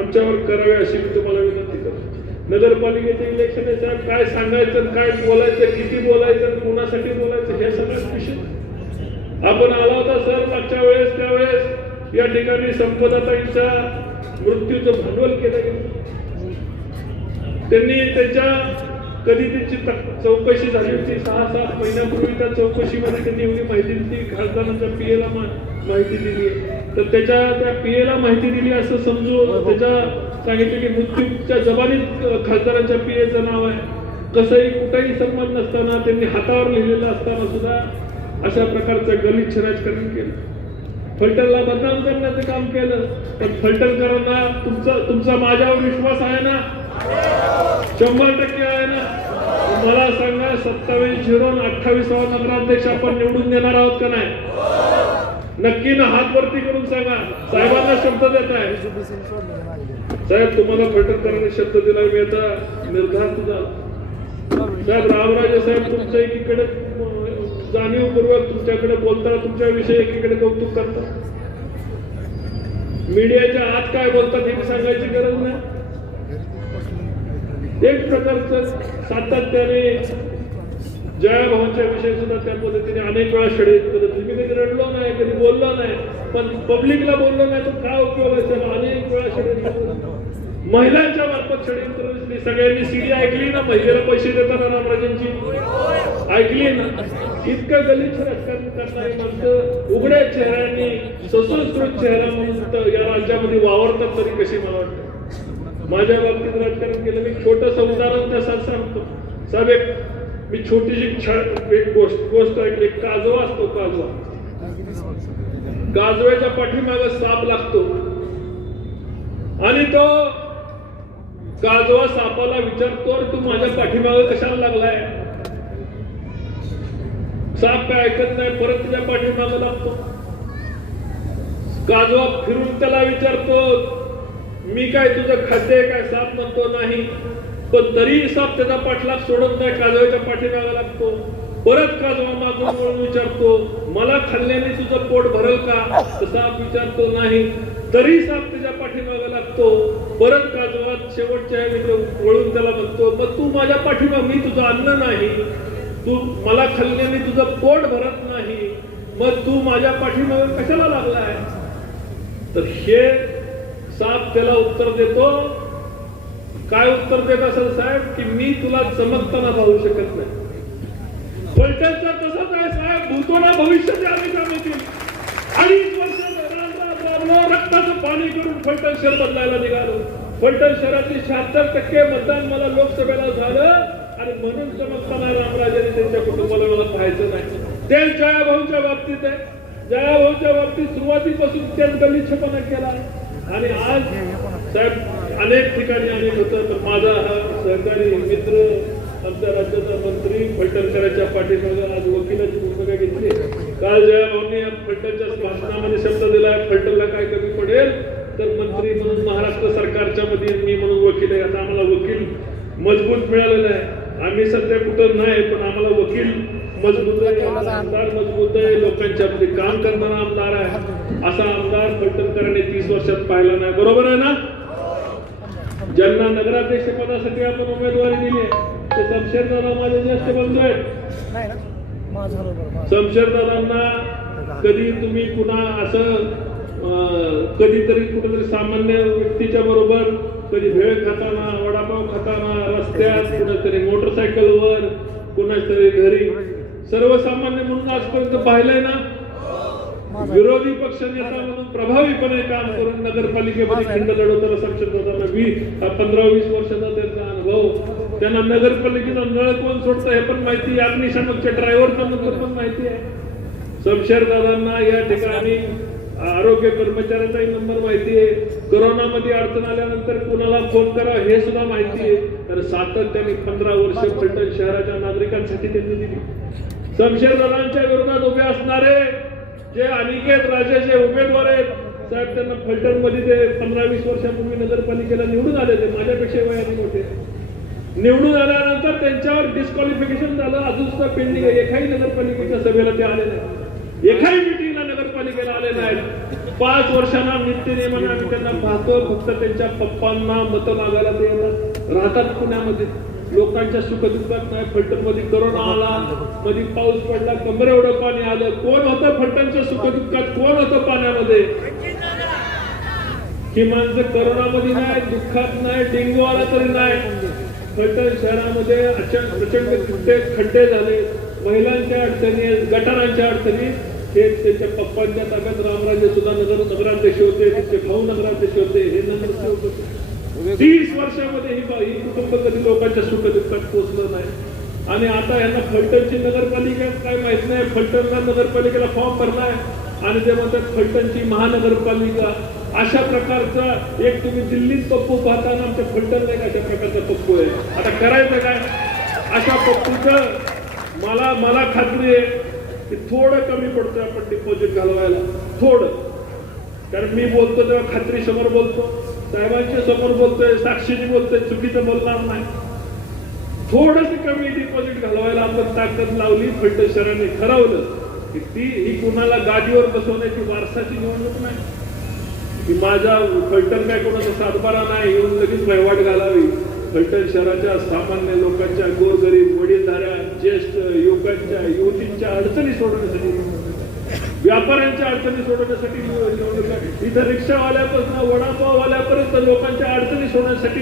आमच्यावर करावी अशी मी तुम्हाला विनंती करतो. नगरपालिकेचे इलेक्शन आहे साहेब, काय सांगायचं, काय बोलायचं, किती बोलायचं, कोणासाठी बोलायचं हे सगळं विषय आपण आला होता सर मागच्या वेळेस. त्यावेळेस या ठिकाणी संपदाताईंच्या मृत्यूचं भांडवल केलं गेलं. त्यांनी त्यांच्या कधी त्यांची चौकशी झाली होती 6-7 महिन्यापूर्वी. त्या चौकशीमध्ये त्यांनी एवढी माहिती दिली, खासदारांच्या PA ला माहिती दिली. तर त्या PA ला माहिती दिली असं समजू, त्याच्या सांगितलं की मृत्यूच्या जबानीत खासदारांच्या PA नाव आहे. कसंही कुठेही संबंध नसताना त्यांनी हातावर लिहिलेलं असताना सुद्धा अशा प्रकारचं गलिच्छ राजकारण केलं. फलटणला बदनाम करण्याचं काम केलं. पण फलटणकरांना तुमचा माझ्यावर विश्वास आहे ना? 100% आहे ना? मला सांगा 27-0 28वा नगराध्यक्ष आपण निवडून देणार आहोत का नाही? नक्की ना, हात वरती करून सांगा. साहेबांना शब्द देत आहे साहेब, तुम्हाला फलटणकरांनी शब्द दिला. मी आता निर्धार तुझा साहेब रामराजे साहेब तुमचं एकीकडे जाणीवपूर्वक तुमच्याकडे बोलताना तुमच्याविषयी एकीकडे कौतुक करतात. मीडियाच्या आत काय बोलतात हे सांगायची गरज नाही. एक प्रकारचं सातत्याने जयाभावांच्या विषयी सुद्धा त्या पद्धतीने अनेक वेळा षडयंत्र करत. मी कधी रडलो नाही, कधी बोललो नाही, पण पब्लिकला बोललो नाही तर काय उपयोग आहे? त्याला अनेक वेळा षडयंत्र, महिलांच्या मार्फत षडयंत्र दिसली. सगळ्यांनी सीडी ऐकली ना, महिलेला पैसे देताना रामराजांची ऐकली ना. इतकं गलिच्छ राजकारण करणारी माणसं उघड्या चेहऱ्यांनी सशस्त्र चेहरा म्हणून या राज्यामध्ये वावरतात तरी कशी मला वाटतं. माझ्या बाबतीत राजकारण केलं. मी छोटंसं उदाहरण त्यासाठी सांगतो साहेब. मी छोटीशी एक गोष्ट ऐकली. काजवा असतो, काजवा, काजव्याच्या पाठीमागे साप लागतो आणि तो काजवा सापाला विचारतो, तू माझ्या पाठीमागे कशाला लागलाय? साप काय ऐकत नाही, परत तुझ्या पाठीमागे लागतो. काजवा फिरून त्याला विचारतो, मी काय तुझं खाते काय? साप म्हणतो नाही, पण तरी साप त्याचा पाठलाग सोडत नाही, काजव्याच्या पाठीमागे लागतो. परत काजवा मागून वळून विचारतो, मला खाल्ल्याने तुझं पोट भरल का? तर साप विचारतो नाही, तरी साप त्याच्या पाठीमागे लागतो. परत काजवा शेवटच्या वळून त्याला म्हणतो, मग तू माझ्या पाठीमागे, मी तुझं अन्न नाही, तू मला खाल्ल्याने तुझं पोट भरत नाही, मग तू माझ्या पाठीमागे कशाला लागलाय? तर हे साप त्याला उत्तर देतो. काय उत्तर देत असेल साहेब? की मी तुला चमकताना पाहू शकत नाही. फलटणचा तसंच आहे साहेब. भूतोना भविष्याचे आम्ही काम येतील. 2.5 वर्ष रक्ताचं पाणी करून फलटण शहर बदलायला निघालो. फलटण शहरातील 76% मतदान मला लोकसभेला झालं आणि म्हणून चमकताना रामराजांनी त्यांच्या कुटुंबाला मला पाहायचं नाही. ते जयाभाऊच्या बाबतीत आहे. जयाभाऊच्या बाबतीत सुरुवातीपासून त्याच गलिच्छपणा केला आणि आज साहेब अनेक ठिकाणी अनेक होतं. तर माझा हा सहकारी मित्र, आमच्या राज्याचा मंत्री, फलटणकरांच्या पाठीमागे आज वकिलाची भूमिका घेतली. काल जयाभाऊंनी फलटणच्या भाषणामध्ये शब्द दिलाय, फलटणला काय कमी पडेल तर मंत्री म्हणून महाराष्ट्र सरकारच्या मध्ये मी म्हणून वकील आहे. आता आम्हाला वकील मजबूत मिळालेला आहे. आम्ही सध्या कुठं नाही, पण आम्हाला वकील मजबूत आहे, आमदार मजबूत आहे, लोकांच्या मध्ये काम करणारा आमदार आहे. असा आमदार फलटणकरांनी 30 वर्षात पाहिला नाही. बरोबर आहे ना? ज्यांना नगराध्यक्ष पदासाठी आपण उमेदवारी दिली ते शमशेरदादा माझे ज्येष्ठ बंधू आहेत. शमशेरदादांना कधी तुम्ही पुन्हा असं कधीतरी कुठेतरी सामान्य व्यक्तीच्या बरोबर कधी भेळ खाताना, वडापाव खाताना, रस्त्यात, कुठेतरी मोटरसायकलवर, कुणाच तरी घरी, सर्वसामान्य म्हणून आजपर्यंत पाहिलंय ना. विरोधी पक्ष नेता म्हणून प्रभावीपणे काम करून नगरपालिकेमध्ये खंड लढवताना शमशेरदादांना 15-20 वर्षाचा त्यांचा अनुभव. त्यांना नगरपालिकेचा नळ कोण सोडतं हे पण माहिती, अग्निशामकच्या ड्रायव्हरचा नंबर पण माहिती आहे. शमशेरदादांना या ठिकाणी आरोग्य कर्मचाऱ्यांचाही नंबर माहिती आहे. कोरोनामध्ये अडचण आल्यानंतर कुणाला फोन करा हे सुद्धा माहिती आहे. तर सातत्याने 15 वर्ष फलटण शहराच्या नागरिकांसाठी त्यांनी दिली. शमशेरदादांच्या विरोधात उभे असणारे जे अनिकेत राजे जे उमेदवार आहेत साहेब, त्यांना फलटण मध्ये ते 15-20 वर्षापूर्वी नगरपालिकेला निवडून आले. ते माझ्यापेक्षा वयाने मोठे. निवडून आल्यानंतर त्यांच्यावर डिस्क्वालिफिकेशन झालं, अजून सुद्धा पेंडिंग आहे. एकाही नगरपालिकेच्या सभेला ते आले नाही, एकाही मिटिंगला नगरपालिकेला आले नाहीत. 5 वर्षांना नित्य नियमाने आम्ही त्यांना पाहतो. फक्त त्यांच्या पप्पांना मतं मागायला ते येतात. राहतात पुण्यामध्ये, लोकांच्या सुखदुःखात नाही. फलटण मध्ये कोरोना आला, मध्ये पाऊस पडला, कमर एवढं पाणी आलं. कोण होतं फलटणच्या सुखदुःखात? कोण होतं पाण्यामध्ये? ही माणसं कोरोनामध्ये नाही, दुःखात नाही, डेंग्यू आला तरी नाही. फलटण शहरामध्ये प्रचंड खड्डे झाले, महिलांच्या अडचणी, गटारांच्या अडचणी. हे त्यांच्या पप्पांच्या ताब्यात रामराजे सुद्धा नगराध्यक्ष होते, त्यांचे भाऊ नगराध्यक्ष होते, हे नगरसेवक होते. 30 वर्षामध्ये ही कुटुंब कधी लोकांच्या सुखदुःखात पोहोचलं नाही. आणि आता यांना फलटणची नगरपालिका काय माहित नाही. फलटणला नगरपालिकेला फॉर्म भरलाय आणि ते म्हणतात फलटणची महानगरपालिका. अशा प्रकारचा एक तुम्ही दिल्लीत पप्पू पाहताना आमच्या फलटणला एक अशा प्रकारचा पप्पू आहे. आता करायचं काय? अशा पप्पूचं मला खात्री आहे की थोडं कमी पडतोय आपण डिपॉझिट घालवायला, थोडं. कारण मी बोलतो तेव्हा खात्री समोर बोलतो, साहेबांच्या समोर बोलतोय, साक्षीने बोलतोय, चुकीचं बोलणार नाही. थोडस कमी डिपॉझिट घालवायला आपण ताकद लावली. फलटण शहराने ठरवलं की ही कुणाला गादीवर बसवण्याची वारसाची निवडणूक नाही. की माझा फलटण काय कोणाचा सातबारा नाही येऊन लगेच वहिवाट घालावी. फलटण शहराच्या सामान्य लोकांच्या, गोरगरीब, वडीलधाऱ्या, ज्येष्ठ युवकांच्या, युवतींच्या अडचणी सोडवण्यासाठी, व्यापाऱ्यांच्या अडचणी सोडवण्यासाठी निवडणूक आहे. इथं रिक्षावाल्यापासून वडापाववाल्यापर्यंत लोकांच्या अडचणी सोडवण्यासाठी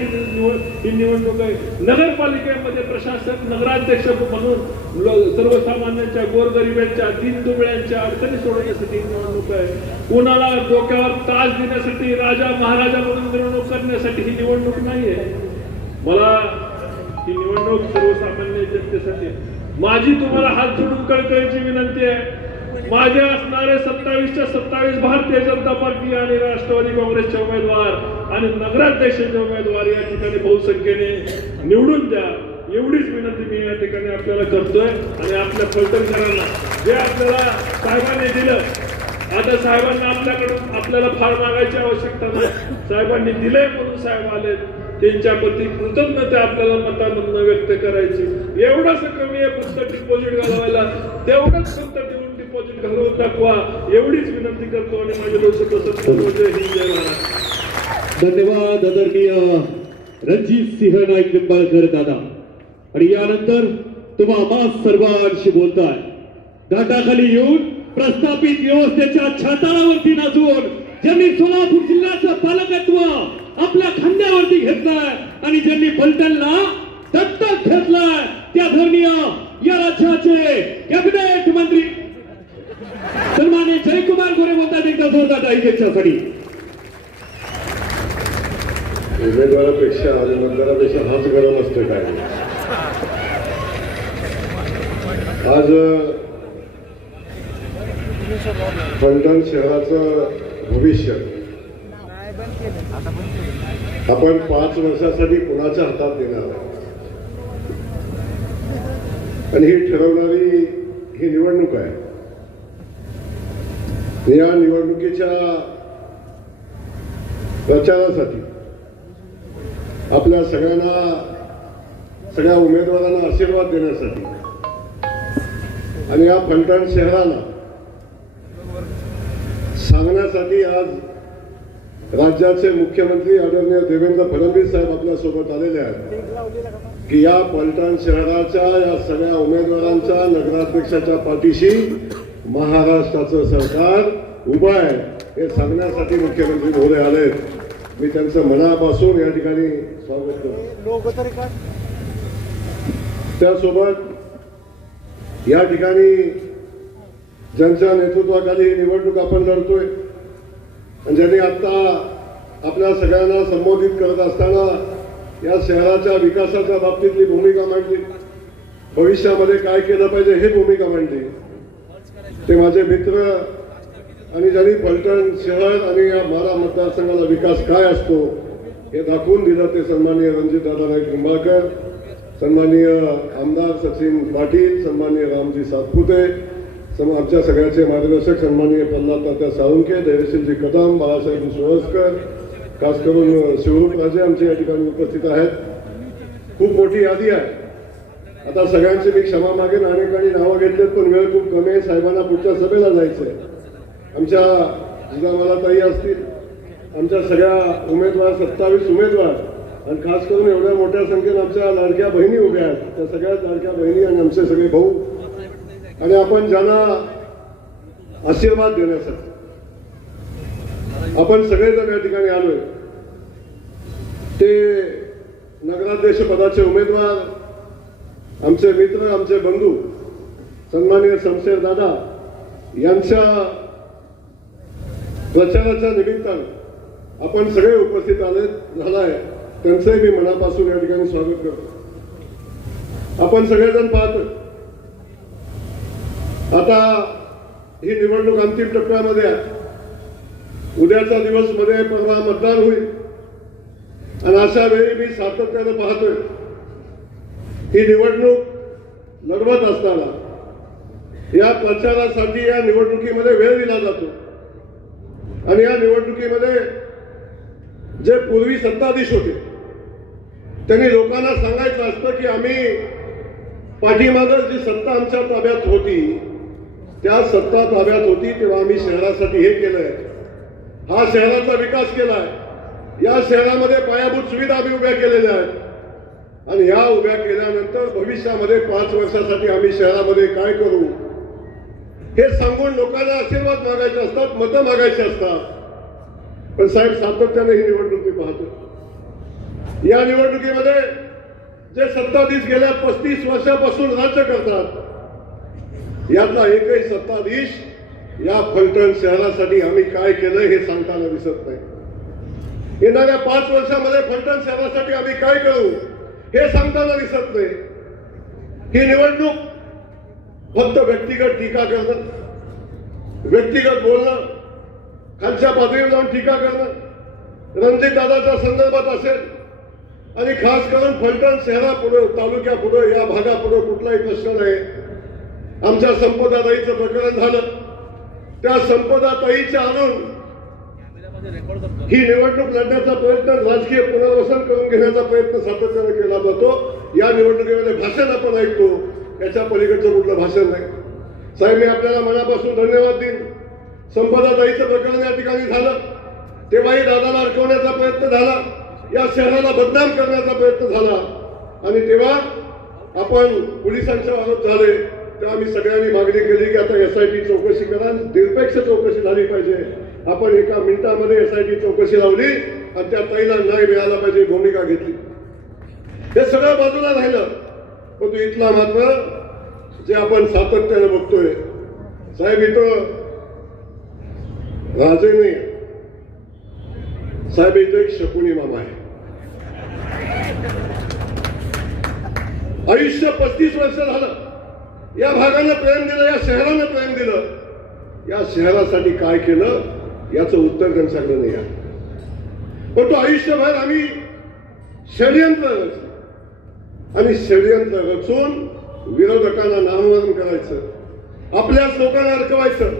ही निवडणूक आहे. नगरपालिकेमध्ये प्रशासक, नगराध्यक्ष म्हणून सर्वसामान्यांच्या, गोरगरिबांच्या, दीनदुबळ्यांच्या अडचणी सोडवण्यासाठी ही निवडणूक आहे. कोणाला डोक्यावर ताज देण्यासाठी, राजा महाराजा म्हणून मिरवणूक करण्यासाठी ही निवडणूक नाहीये. मला ही निवडणूक सर्वसामान्य जनतेसाठी आहे. माझी तुम्हाला हात जोडून कळकळीची विनंती आहे. माझे असणारे 27च्या 27 भारतीय जनता पार्टी आणि राष्ट्रवादी काँग्रेसचे उमेदवार आणि नगराध्यक्षाचे उमेदवार या ठिकाणी बहुसंख्येने निवडून द्या, एवढीच विनंती मी या ठिकाणी आपल्याला करतोय. आणि आपल्या फलटणकरांना जे आपल्याला साहेबांनी दिलं, आता साहेबांना आपल्याला फार मागायची आवश्यकता नाही. साहेबांनी दिलंय म्हणून साहेब आले, त्यांच्याप्रती कृतज्ञता आपल्याला मतामधून व्यक्त करायची. एवढंच कमी आहे फक्त डिपॉझिट घालवायला, तेवढंच फक्त देऊन डिपॉझिट घालवून दाखवा, एवढीच विनंती करतो. आणि माझे लोक जय हिंद, जय महाराष्ट्र. धन्यवाद आदरणीय रणजित सिंह नाईक निंबाळकर दादा. आणि यानंतर तुम्हा आम्हा सर्वांशी बोलताय. घाटाखाली येऊन प्रस्थापित व्यवस्थेच्या छाताळावरती नाचून ज्यांनी सोलापूर जिल्ह्याचं पालकत्व आपल्या खांद्यावरती घेतलाय आणि ज्यांनी फलटणला दत्तक घेतलाय, त्या धर्मीय या राज्याचे कॅबिनेट मंत्री सन्माननीय जयकुमार गोरे बोलतात. एकदा जोरदार टाळी त्यांच्यासाठी. उमेदवारापेक्षा आणि मतदारापेक्षा हाच गरम असतं काय. आज फलटण शहराचं भविष्य आपण 5 वर्षासाठी कुणाच्या हातात देणार आहे आणि ही ठरवणारी ही निवडणूक आहे. या निवडणुकीच्या प्रचारासाठी आपल्या सगळ्या उमेदवारांना आशीर्वाद देण्यासाठी आणि या फलटण शहराला सांगण्यासाठी आज राज्याचे मुख्यमंत्री आदरणीय देवेंद्र फडणवीस साहेब आपल्या सोबत आलेले आहेत की या फलटण शहराच्या या सगळ्या उमेदवारांच्या, नगराध्यक्षाच्या पाठीशी महाराष्ट्राचं सरकार उभं आहे हे सांगण्यासाठी मुख्यमंत्री महोदय आलेत. मी त्यांचं मनापासून या ठिकाणी स्वागत करतो. त्यासोबत या ठिकाणी ज्यांच्या नेतृत्वाखाली ही निवडणूक आपण लढतोय आणि ज्यांनी आता आपल्या सगळ्यांना संबोधित करत असताना या शहराच्या विकासाच्या बाबतीतली भूमिका मांडली, भविष्यामध्ये काय केलं पाहिजे हे भूमिका मांडली, ते माझे मित्र आणि ज्यांनी फलटण शहर आणि या मारा मतदारसंघाला विकास काय असतो हे दाखवून दिलं ते सन्माननीय रणजितदादा नाईक निंबाळकर, सन्माननीय आमदार सचिन पाटील, सन्माननीय रामजी सातपुते, आमच्या सगळ्याचे मार्गदर्शक सन्माननीय प्रल्हाद तात्या साळुंखे, धैर्यशीलजी कदम, बाळासाहेब सुरस्कर, खास करून शिवरूपराजे आमचे या ठिकाणी उपस्थित आहेत. खूप मोठी यादी आहे. आता सगळ्यांची मी क्षमा मागेन, अनेकांनी नावं घेतलेत पण वेळ खूप कमी आहे. साहेबांना पुढच्या सभेला जायचं आहे. आमच्या जिजामालाताई असतील, आमच्या सगळ्या उमेदवार 27 उमेदवार आणि खास करून एवढ्या मोठ्या संख्येने आमच्या लाडक्या बहिणी उभ्या आहेत, त्या सगळ्याच लाडक्या बहिणी आणि आमचे सगळे भाऊ आणि आपण ज्यांना आशीर्वाद देण्यासाठी आपण सगळेजण या ठिकाणी आलोय ते नगराध्यक्ष पदाचे उमेदवार, आमचे मित्र, आमचे बंधू सन्माननीय शमशेर दादा यांच्या प्रचाराच्या निमित्तानं आपण सगळे उपस्थित झालाय. त्यांचंही मी मनापासून या ठिकाणी स्वागत करतो. आपण सगळेजण पाहतो आता ही निवडणूक अंतिम टप्प्यामध्ये आहे. उद्याचा दिवस मध्ये परवा मतदान होईल आणि अशा वेळी मी सातत्याने पाहतोय ही निवडणूक लढवत असताना या प्रचारासाठी या निवडणुकीमध्ये वेळ दिला जातो आणि या निवडणुकीमध्ये जे पूर्वी सत्ताधीश होते त्यांनी लोकांना सांगायचं असतं की आम्ही पाठीमागं जी सत्ता आमच्या ताब्यात होती त्या सत्ता ताब्यात होती तेव्हा आम्ही शहरासाठी हे केलंय, हा शहराचा विकास केलाय. या शहरामध्ये पायाभूत सुविधा आम्ही उभ्या केलेल्या आहेत आणि या उभ्या केल्यानंतर भविष्यामध्ये 5 वर्षासाठी आम्ही शहरामध्ये काय करू हे सांगून लोकांना आशीर्वाद मागायचे असतात, मतं मागायची असतात. पण साहेब सातत्याने ही निवडणूक मी पाहतो. या निवडणुकीमध्ये जे सत्ताधीश गेल्या 35 वर्षापासून राज्य करतात यातला एकही सत्ताधीश या फलटण शहरासाठी आम्ही काय केलं हे सांगताना दिसत नाही. येणाऱ्या 5 वर्षामध्ये फलटण शहरासाठी आम्ही काय करू हे सांगताना दिसत नाही. ही निवडणूक फक्त व्यक्तिगत टीका करणं, व्यक्तिगत बोलणं, खालच्या पातळीवर जाऊन टीका करणं, रणजित दादाच्या संदर्भात असेल आणि खास करून फलटण शहरापुढे, तालुक्यापुढे, या भागापुढे कुठलाही प्रश्न नाही. आमच्या संपदाताईचं प्रकरण झालं, त्या संपदाताईच्या आणून ही निवडणूक लढण्याचा प्रयत्न, राजकीय पुनर्वसन करून घेण्याचा प्रयत्न सातत्याने केला जातो. या निवडणुकीमध्ये भाषण आपण ऐकतो, याच्या पलीकडचं कुठलं भाषण नाही. साहेब मी आपल्याला मनापासून धन्यवाद देईन. संपदाताईचं प्रकरण या ठिकाणी झालं तेव्हाही दादाला अडकवण्याचा प्रयत्न झाला, या शहराला बदनाम करण्याचा प्रयत्न झाला आणि तेव्हा आपण पोलिसांच्या आरोप झाले तेव्हा आम्ही सगळ्यांनी मागणी केली की आता SIT चौकशी करा, निरपेक्ष चौकशी झाली पाहिजे. आपण एका मिनिटामध्ये SIT चौकशी लावली आणि त्या ताईला न्याय मिळाला पाहिजे भूमिका घेतली. हे सगळं बाजूला राहिलं. पण इथला मात्र जे आपण सातत्याने बघतोय साहेब, इथं राजे नाही साहेब, इथं एक शकुनी मामा आहे. आयुष्य 35 वर्ष झालं या भागानं प्रेम दिलं, या शहरानं प्रेम दिलं. या शहरासाठी काय केलं याचं उत्तर त्यांच्याकडे नाही आहे. पण तो आयुष्यभर आम्ही षडयंत्र रचलं आणि षडयंत्र रचून विरोधकांना नामकरण करायचं, आपल्याच लोकांना अडकवायचं,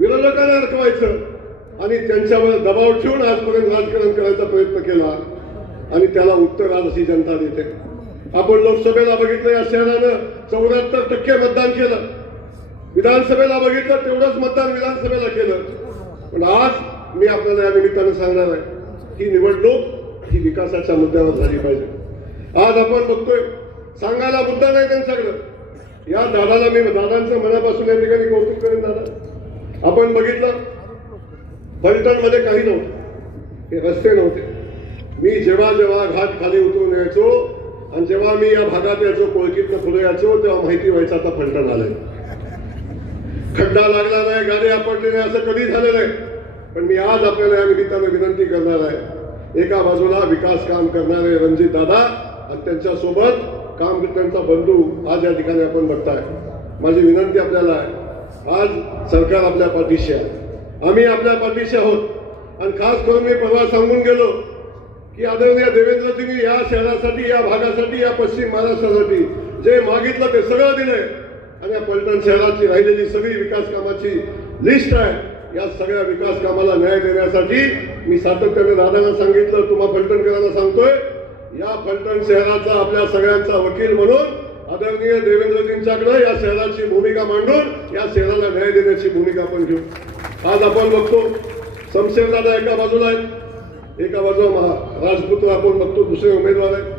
विरोधकांना अडकवायचं आणि त्यांच्यावर दबाव ठेवून आजपर्यंत राजकारण करायचा प्रयत्न केला आणि त्याला उत्तर आज अशी जनता देते. आपण लोकसभेला बघितलं या शहरानं 74% मतदान केलं, विधानसभेला बघितलं तेवढंच मतदान विधानसभेला केलं. पण आज मी आपल्याला या निमित्तानं सांगणार आहे ही निवडणूक ही विकासाच्या मुद्द्यावर झाली पाहिजे. आज आपण बघतोय सांगायला मुद्दा नाही त्यांच्याकडं. या दादाला मी दादांचं मनापासून या ठिकाणी कौतुक करेन. दादा आपण बघितलं फलटणमध्ये काही नव्हतं, हे रस्ते नव्हते. मी जेव्हा जेव्हा घाट खाली उतरून यायचो आणि जेव्हा मी या भागात यायचो, कोळकीतनं पुढे यायचो, तेव्हा माहिती व्हायचं आता फलटण आलंय. खड्डा लागला नाही, गाडी आपटली नाही, असं कधी झालं नाही. पण मी आज आपल्याला या निमित्तानं विनंती करणार आहे, एका बाजूला विकास काम करणारे रणजित दादा आणि त्यांच्यासोबत काम त्यांचा बंधू आज या ठिकाणी आपण बघताय. माझी विनंती आपल्याला आहे, आज सरकार आपल्या पाठीशी आहे, आम्ही आपल्या पाठीशी आहोत आणि खास करून मी परवा सांगून गेलो की आदरणीय देवेंद्रजींनी या शहरासाठी, या भागासाठी, या पश्चिम महाराष्ट्रासाठी जे मागितलं ते सगळं दिलंय आणि या फलटण शहराची राहिलेली सगळी विकास कामाची लिस्ट आहे. या सगळ्या विकास कामाला न्याय देण्यासाठी मी सातत्याने दादांना सांगितलं, तुम्हा फलटणकरांना सांगतोय, या फलटण शहराचा आपल्या सगळ्यांचा वकील म्हणून आदरणीय देवेंद्रजींच्याकडे या शहराची भूमिका मांडून या शहराला न्याय देण्याची भूमिका आपण घेऊ. आज आपण बघतो शमशेर दादा एका बाजूला आहेत, एका बाजूला राजपुत्र आपण बघतो, दुसरे उमेदवार आहेत.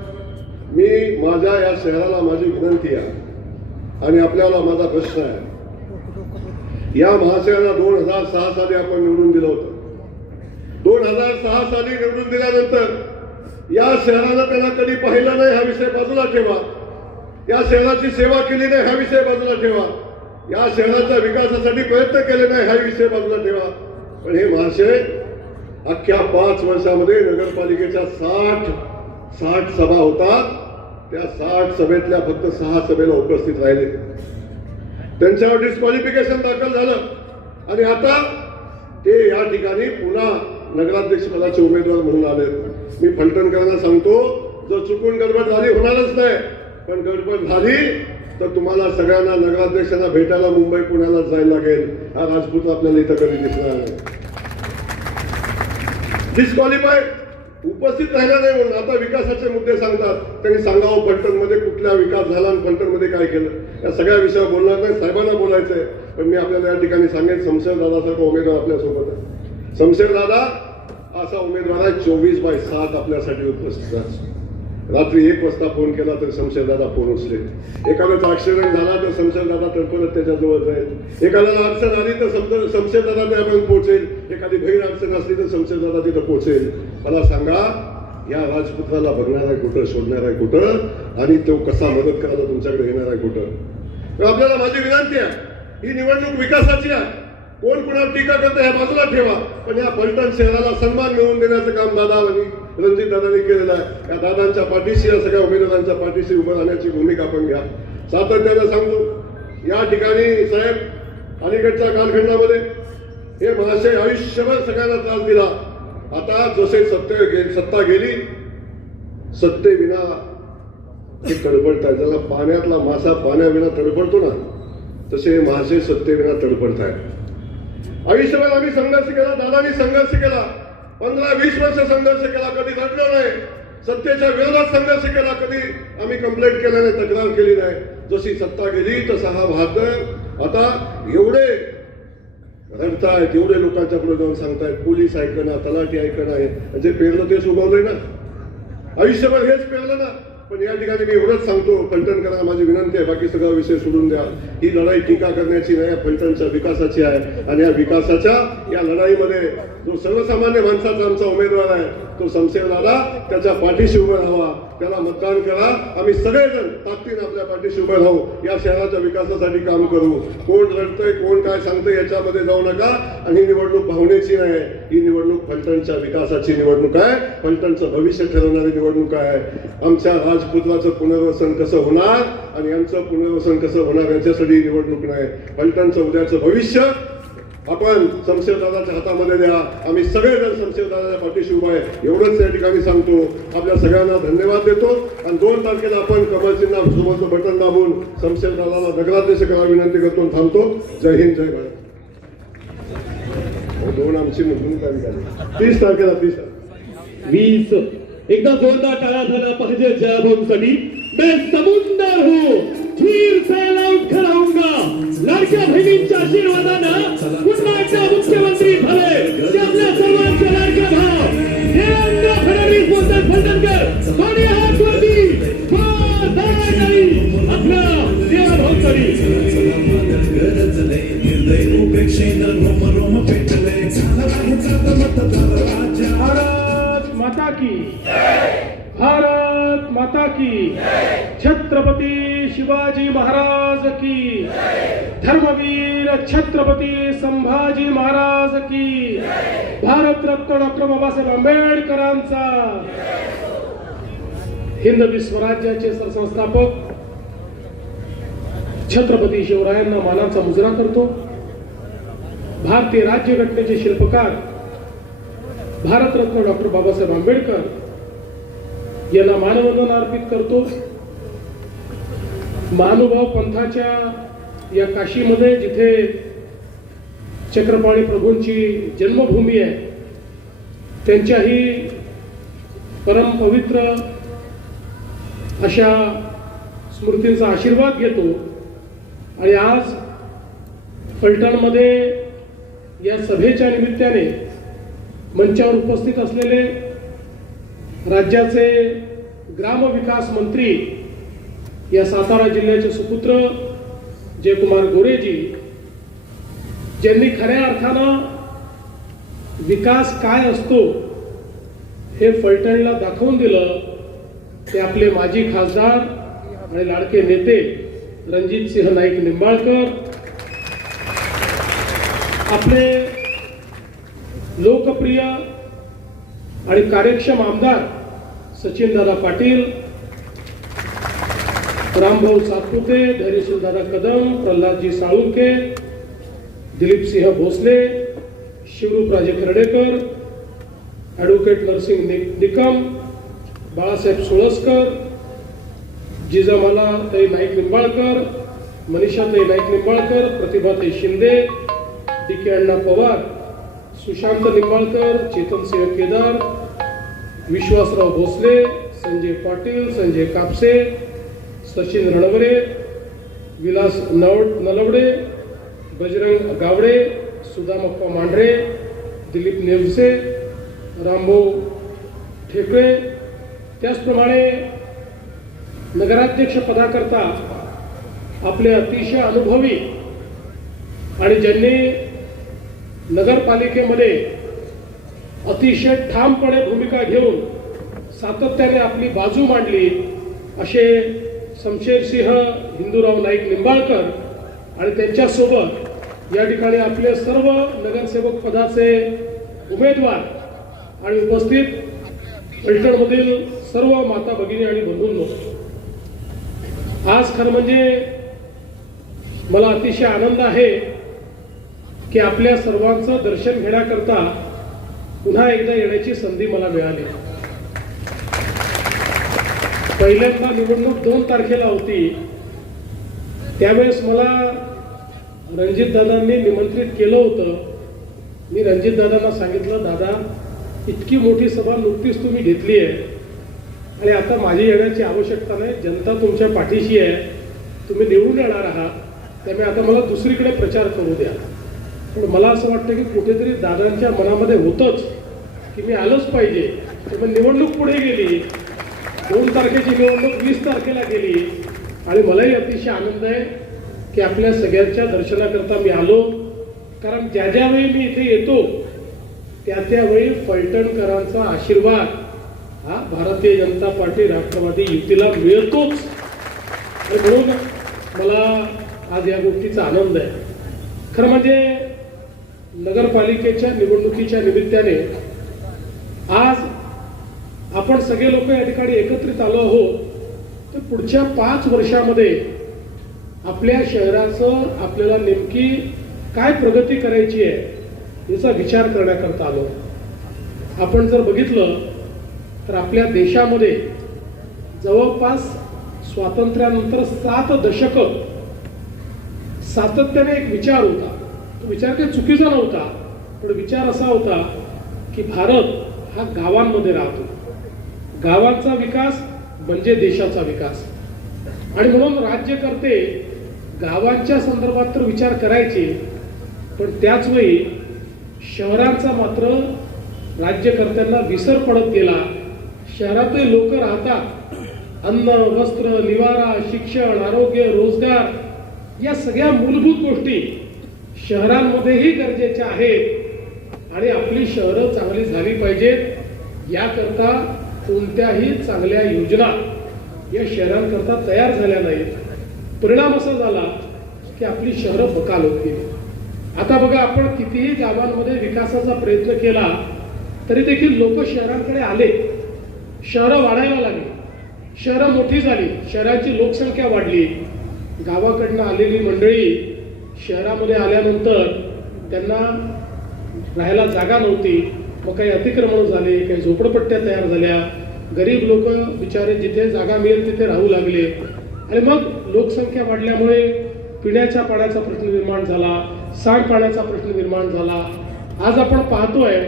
मी माझ्या या शहराला माझी विनंती आहे आणि आपल्याला माझा प्रश्न आहे, या महाशयाला 2006 साली आपण निवडून दिलं होतं. 2006 साली निवडून दिल्यानंतर या शहरानं त्यांना कधी पाहिलं नाही हा विषय बाजूला ठेवा, या शहराची सेवा केली नाही हा विषय बाजूला ठेवा, या शहराच्या विकासासाठी प्रयत्न केले नाही हा विषय बाजूला ठेवा. पण हे महाशय अख्ख्या 5 वर्षामध्ये नगरपालिकेच्या 60 सभा होतात, त्या 60 सभेतल्या फक्त 6 सभेला उपस्थित राहिले. त्यांच्यावर डिस्क्वालिफिकेशन दाखल झालं आणि आता ते या ठिकाणी पुन्हा नगराध्यक्ष पदाचे उमेदवार म्हणून आले. मी फलटणकरांना सांगतो, जर चुकून गडबड झाली होणारच नाही, पण गडबड झाली तर तुम्हाला सगळ्यांना नगराध्यक्षांना भेटायला मुंबई पुण्याला जायला लागेल. हा राजपूत आपल्याला इथं कधी दिसणार नाही. डिस्क्वालिफाय उपस्थित राहिला नाही म्हणून आता विकासाचे मुद्दे सांगतात. त्यांनी सांगावं फलटणमध्ये कुठला विकास झाला आणि फलटणमध्ये काय केलं, या सगळ्या विषयावर बोलणार नाही, साहेबांना बोलायचंय. पण मी आपल्याला या ठिकाणी सांगेन, शमशेर दादासारखा उमेदवार आपल्यासोबत आहे. शमशेर दादा असा उमेदवार आहे 24/7 आपल्यासाठी उपस्थित आहे. रात्री 1 वाजता फोन केला तर शमशेर दादा फोन उचले. एखाद्याचा ऍक्सिडेंट झाला तर शमशेर दादा तडफडत त्याच्याजवळ जाईल. एखाद्याला अडचण आली तर शमशेर दादा त्यापर्यंत पोहोचेल. एखादी बहीण अडचण असली तर शमशेर दादा तिथं पोहोचेल. मला सांगा या राजपुत्राला बघणार आहे कुठं, शोधणार आहे कुठं आणि तो कसा मदत करायला तुमच्याकडे येणार आहे कुठं. तर आपल्याला माझी विनंती आहे, ही निवडणूक विकासाची आहे. कोण कुणावर टीका करतं ह्या बाजूला ठेवा, पण या फलटण शहराला सन्मान मिळवून देण्याचं काम दादा आणि रणजित दादांनी केलेलं आहे. या दादांच्या पाठीशी, या सगळ्या उमेदवारांच्या पाठीशी उभं राहण्याची भूमिका आपण घ्या. सातत्यानं सांगतो, या ठिकाणी साहेब अलीकडच्या कालखंडामध्ये हे महाशय आयुष्यभर सगळ्यांना त्रास दिला. आता जसे सत्ता गेली, सत्तेविना ते तडफडताय. ज्याला पाण्यातला मासा पाण्याविना तडफडतो ना, तसे महाशय सत्तेविना तडफडताय. आयुष्यभर आम्ही संघर्ष केला, दादांनी संघर्ष केला, 15-20 वर्ष संघर्ष केला, कधी लढलो नाही. सत्तेच्या विरोधात संघर्ष केला, कधी आम्ही कंप्लेंट केल्या नाही, तक्रार केली नाही. जशी सत्ता गेली तसा हा भारत आता एवढे रडतायत, एवढे लोकांच्या पुढे जाऊन सांगतायत, पोलीस ऐकणं, तलाठी ऐकणं, जे पेरलं तेच उगवलंय ना, आयुष्यभर हेच पेरलं ना. पण या ठिकाणी मी एवढंच सांगतो, फलटणकरांना माझी विनंती आहे, बाकी सगळा विषय सोडून द्या. ही लढाई टीका करण्याची नाही, फलटणच्या विकासाची आहे. आणि या विकासाच्या या लढाईमध्ये जो सर्वसामान्य माणसाचा आमचा उमेदवार आहे तो शमशेर दादा, त्याच्या पाठीशी उभं राहावा, त्याला मतदान करा. आम्ही सगळेजण ताकदीने आपल्या पाठीशी उभं राहू, या शहराच्या विकासासाठी काम करू. कोण रडतंय, कोण काय सांगतंय याच्यामध्ये जाऊ नका. आणि ही निवडणूक भावनेची नाही, ही निवडणूक फलटणच्या विकासाची निवडणूक आहे, फलटणचं भविष्य ठरवणारी निवडणूक आहे. आमच्या राजपुत्राचं पुनर्वसन कसं होणार आणि यांचं पुनर्वसन कसं होणार याच्यासाठी ही निवडणूक नाही. फलटणचं उद्याचं भविष्य आपण शमशेरदादाच्या हातामध्ये द्या. आम्ही सगळेजण शमशेरदादाच्या पाठीशी उभा आहे, एवढंच या ठिकाणी सांगतो. आपल्या सगळ्यांना धन्यवाद देतो. आणि 2 तारखेला आपण कमळ चिन्ह सोबतचं बटन दाबून शमशेरदादाला नगराध्यक्ष करायला विनंती करतो. थांबतो. जय हिंद, जय भारत. 2 आमची भूमिका निघाली. 30 तारखेला 20 एकदा जोरदार टाळ्या झाला पाहिजे जयभोमसाठी. मैं समुंदर हूँ, फिर फैलाऊन खराऊंगा. लाडक्या बहिणींच्या आशीर्वादानं पुन्हा एकदा मुख्यमंत्री झाले ते आपल्या सर्वांचे लाडके भाव देवेंद्र फडणवीस बोलतात. फलटणकर कोणी हात वरती आपल्या जयभोमसाठी. भारत माता की, भारत माता की, छत्रपती शिवाजी महाराज की, धर्मवीर छत्रपती संभाजी महाराज की, भारतरत्न डॉक्टर बाबासाहेब आंबेडकरांचा, हिंदवी स्वराज्याचे सरसंस्थापक छत्रपती शिवरायांना मानाचा मुजरा करतो. भारतीय राज्यघटनेचे शिल्पकार भारतरत्न डॉक्टर बाबासाहेब आंबेडकर यांना मानवंदना अर्पित करतो. महानुभाव पंथाच्या या काशीमध्ये जिथे चक्रपाणी प्रभूंची जन्मभूमी आहे, त्यांच्याही परम पवित्र अशा स्मृतींचा आशीर्वाद घेतो. आणि आज फलटणमध्ये या सभेच्या निमित्ताने मंचावर उपस्थित असलेले राज्याचे ग्रामविकास मंत्री, या सातारा जिल्ह्याचे सुपुत्र जयकुमार गोरेजी, ज्यांनी खऱ्या अर्थानं विकास काय असतो हे फलटणला दाखवून दिलं, ते आपले माजी खासदार आणि लाडके नेते रणजितसिंह नाईक निंबाळकर, आपले लोकप्रिय आणि कार्यक्षम आमदार सचिनदादा पाटील, रामभाऊ सातपुते, धैर्यशीलदादा कदम, प्रल्हादजी साळुंके, दिलीपसिंह भोसले, शिवरूपराजे खर्डेकर, ॲडव्होकेट नरसिंग निकम, बाळासाहेब सुळसकर, जिजामालाताई नाईक निंबाळकर, मनीषाताई नाईक निंबाळकर, प्रतिभाताई शिंदे, डी.के. अण्णा पवार, सुशांत निंबाळकर, चेतनसिंह केदार, विश्वासराव भोसले, संजय पाटील, संजय कापसे, सचिन रणवरे, विलास नलवडे, बजरंग गावडे, सुदामप्पा मांढरे, दिलीप नेवसे, रामभाऊ ठेकळे, त्याचप्रमाणे नगराध्यक्ष पदाकरता आपले अतिशय अनुभवी आणि ज्यांनी नगरपालिकेमध्ये अतिशय ठामपणे भूमिका घेऊन सातत्याने आपली बाजू मांडली असे शमशेरसिंह हिंदूराव नाईक निंबाळकर आणि त्यांच्यासोबत या ठिकाणी आपले सर्व नगरसेवक पदाचे उमेदवार आणि उपस्थित फलटणमधील सर्व माता भगिनी आणि बंधूंनो, आज खरं म्हणजे मला अतिशय आनंद आहे की आपल्या सर्वांचं दर्शन घेण्याकरता पुन्हा एकदा येण्याची संधी मला मिळाली. पहिल्यांदा निवडणूक 2 तारखेला होती, त्यावेळेस मला रणजितदादांनी निमंत्रित केलं होतं. मी रणजितदादांना सांगितलं, दादा इतकी मोठी सभा नुकतीच तुम्ही घेतली आहे आणि आता माझी येण्याची आवश्यकता नाही, जनता तुमच्या पाठीशी आहे, तुम्ही निवडून येणार आहात, त्यामुळे आता मला दुसरीकडे प्रचार करू द्या. पण मला असं वाटतं की कुठेतरी दादांच्या मनामध्ये होतंच की मी आलोच पाहिजे. त्यामुळे निवडणूक पुढे गेली, 2 तारखेची निवडणूक 20 तारखेला गेली आणि मलाही अतिशय आनंद आहे की आपल्या सगळ्यांच्या दर्शनाकरता मी आलो. कारण ज्या ज्यावेळी मी इथे येतो त्यावेळी फलटणकरांचा आशीर्वाद हा भारतीय जनता पार्टी राष्ट्रवादी युतीला मिळतोच आणि म्हणून मला आज या गोष्टीचा आनंद आहे. खरं म्हणजे नगरपालिकेच्या निवडणुकीच्या निमित्ताने आज आपण सगळे लोक या ठिकाणी एकत्रित आलो आहोत. तर पुढच्या 5 वर्षामध्ये आपल्या शहराचं आपल्याला नेमकी काय प्रगती करायची आहे याचा विचार करण्याकरता आलो. आपण जर बघितलं तर आपल्या देशामध्ये जवळपास स्वातंत्र्यानंतर 7 दशकं सातत्याने एक विचार होता. तो विचार काही चुकीचा नव्हता, पण विचार असा होता की भारत हा गावांमध्ये राहतो, गावांचा विकास म्हणजे देशाचा विकास. आणि म्हणून राज्यकर्ते गावांच्या संदर्भात तर विचार करायचे, पण त्याच वेळी शहरांचा मात्र राज्यकर्त्यांना विसर पडत गेला. शहरातही लोक राहतात, अन्न, वस्त्र, निवारा, शिक्षण, आरोग्य, रोजगार या सगळ्या मूलभूत गोष्टी शहरांमध्येही गरजेच्या आहेत आणि आपली शहरं चांगली झाली पाहिजेत याकरता कोणत्याही चांगल्या योजना या शहरांकरता तयार झाल्या नाहीत. परिणाम असा झाला की आपली शहरं बकाल होत गेली. आता बघा, आपण कितीही गावांमध्ये विकासाचा प्रयत्न केला तरी देखील लोक शहरांकडे आले, शहरं वाढायला लागली, शहरं मोठी झाली, शहराची लोकसंख्या वाढली. गावाकडनं आलेली मंडळी शहरामध्ये आल्यानंतर त्यांना राहायला जागा नव्हती, मग काही अतिक्रमण झाले, काही झोपडपट्ट्या तयार झाल्या, गरीब लोक बिचारे जिथे जागा मिळेल तिथे राहू लागले आणि मग लोकसंख्या वाढल्यामुळे पिण्याच्या पाण्याचा प्रश्न निर्माण झाला, सांडपाण्याचा प्रश्न निर्माण झाला. आज आपण पाहतोय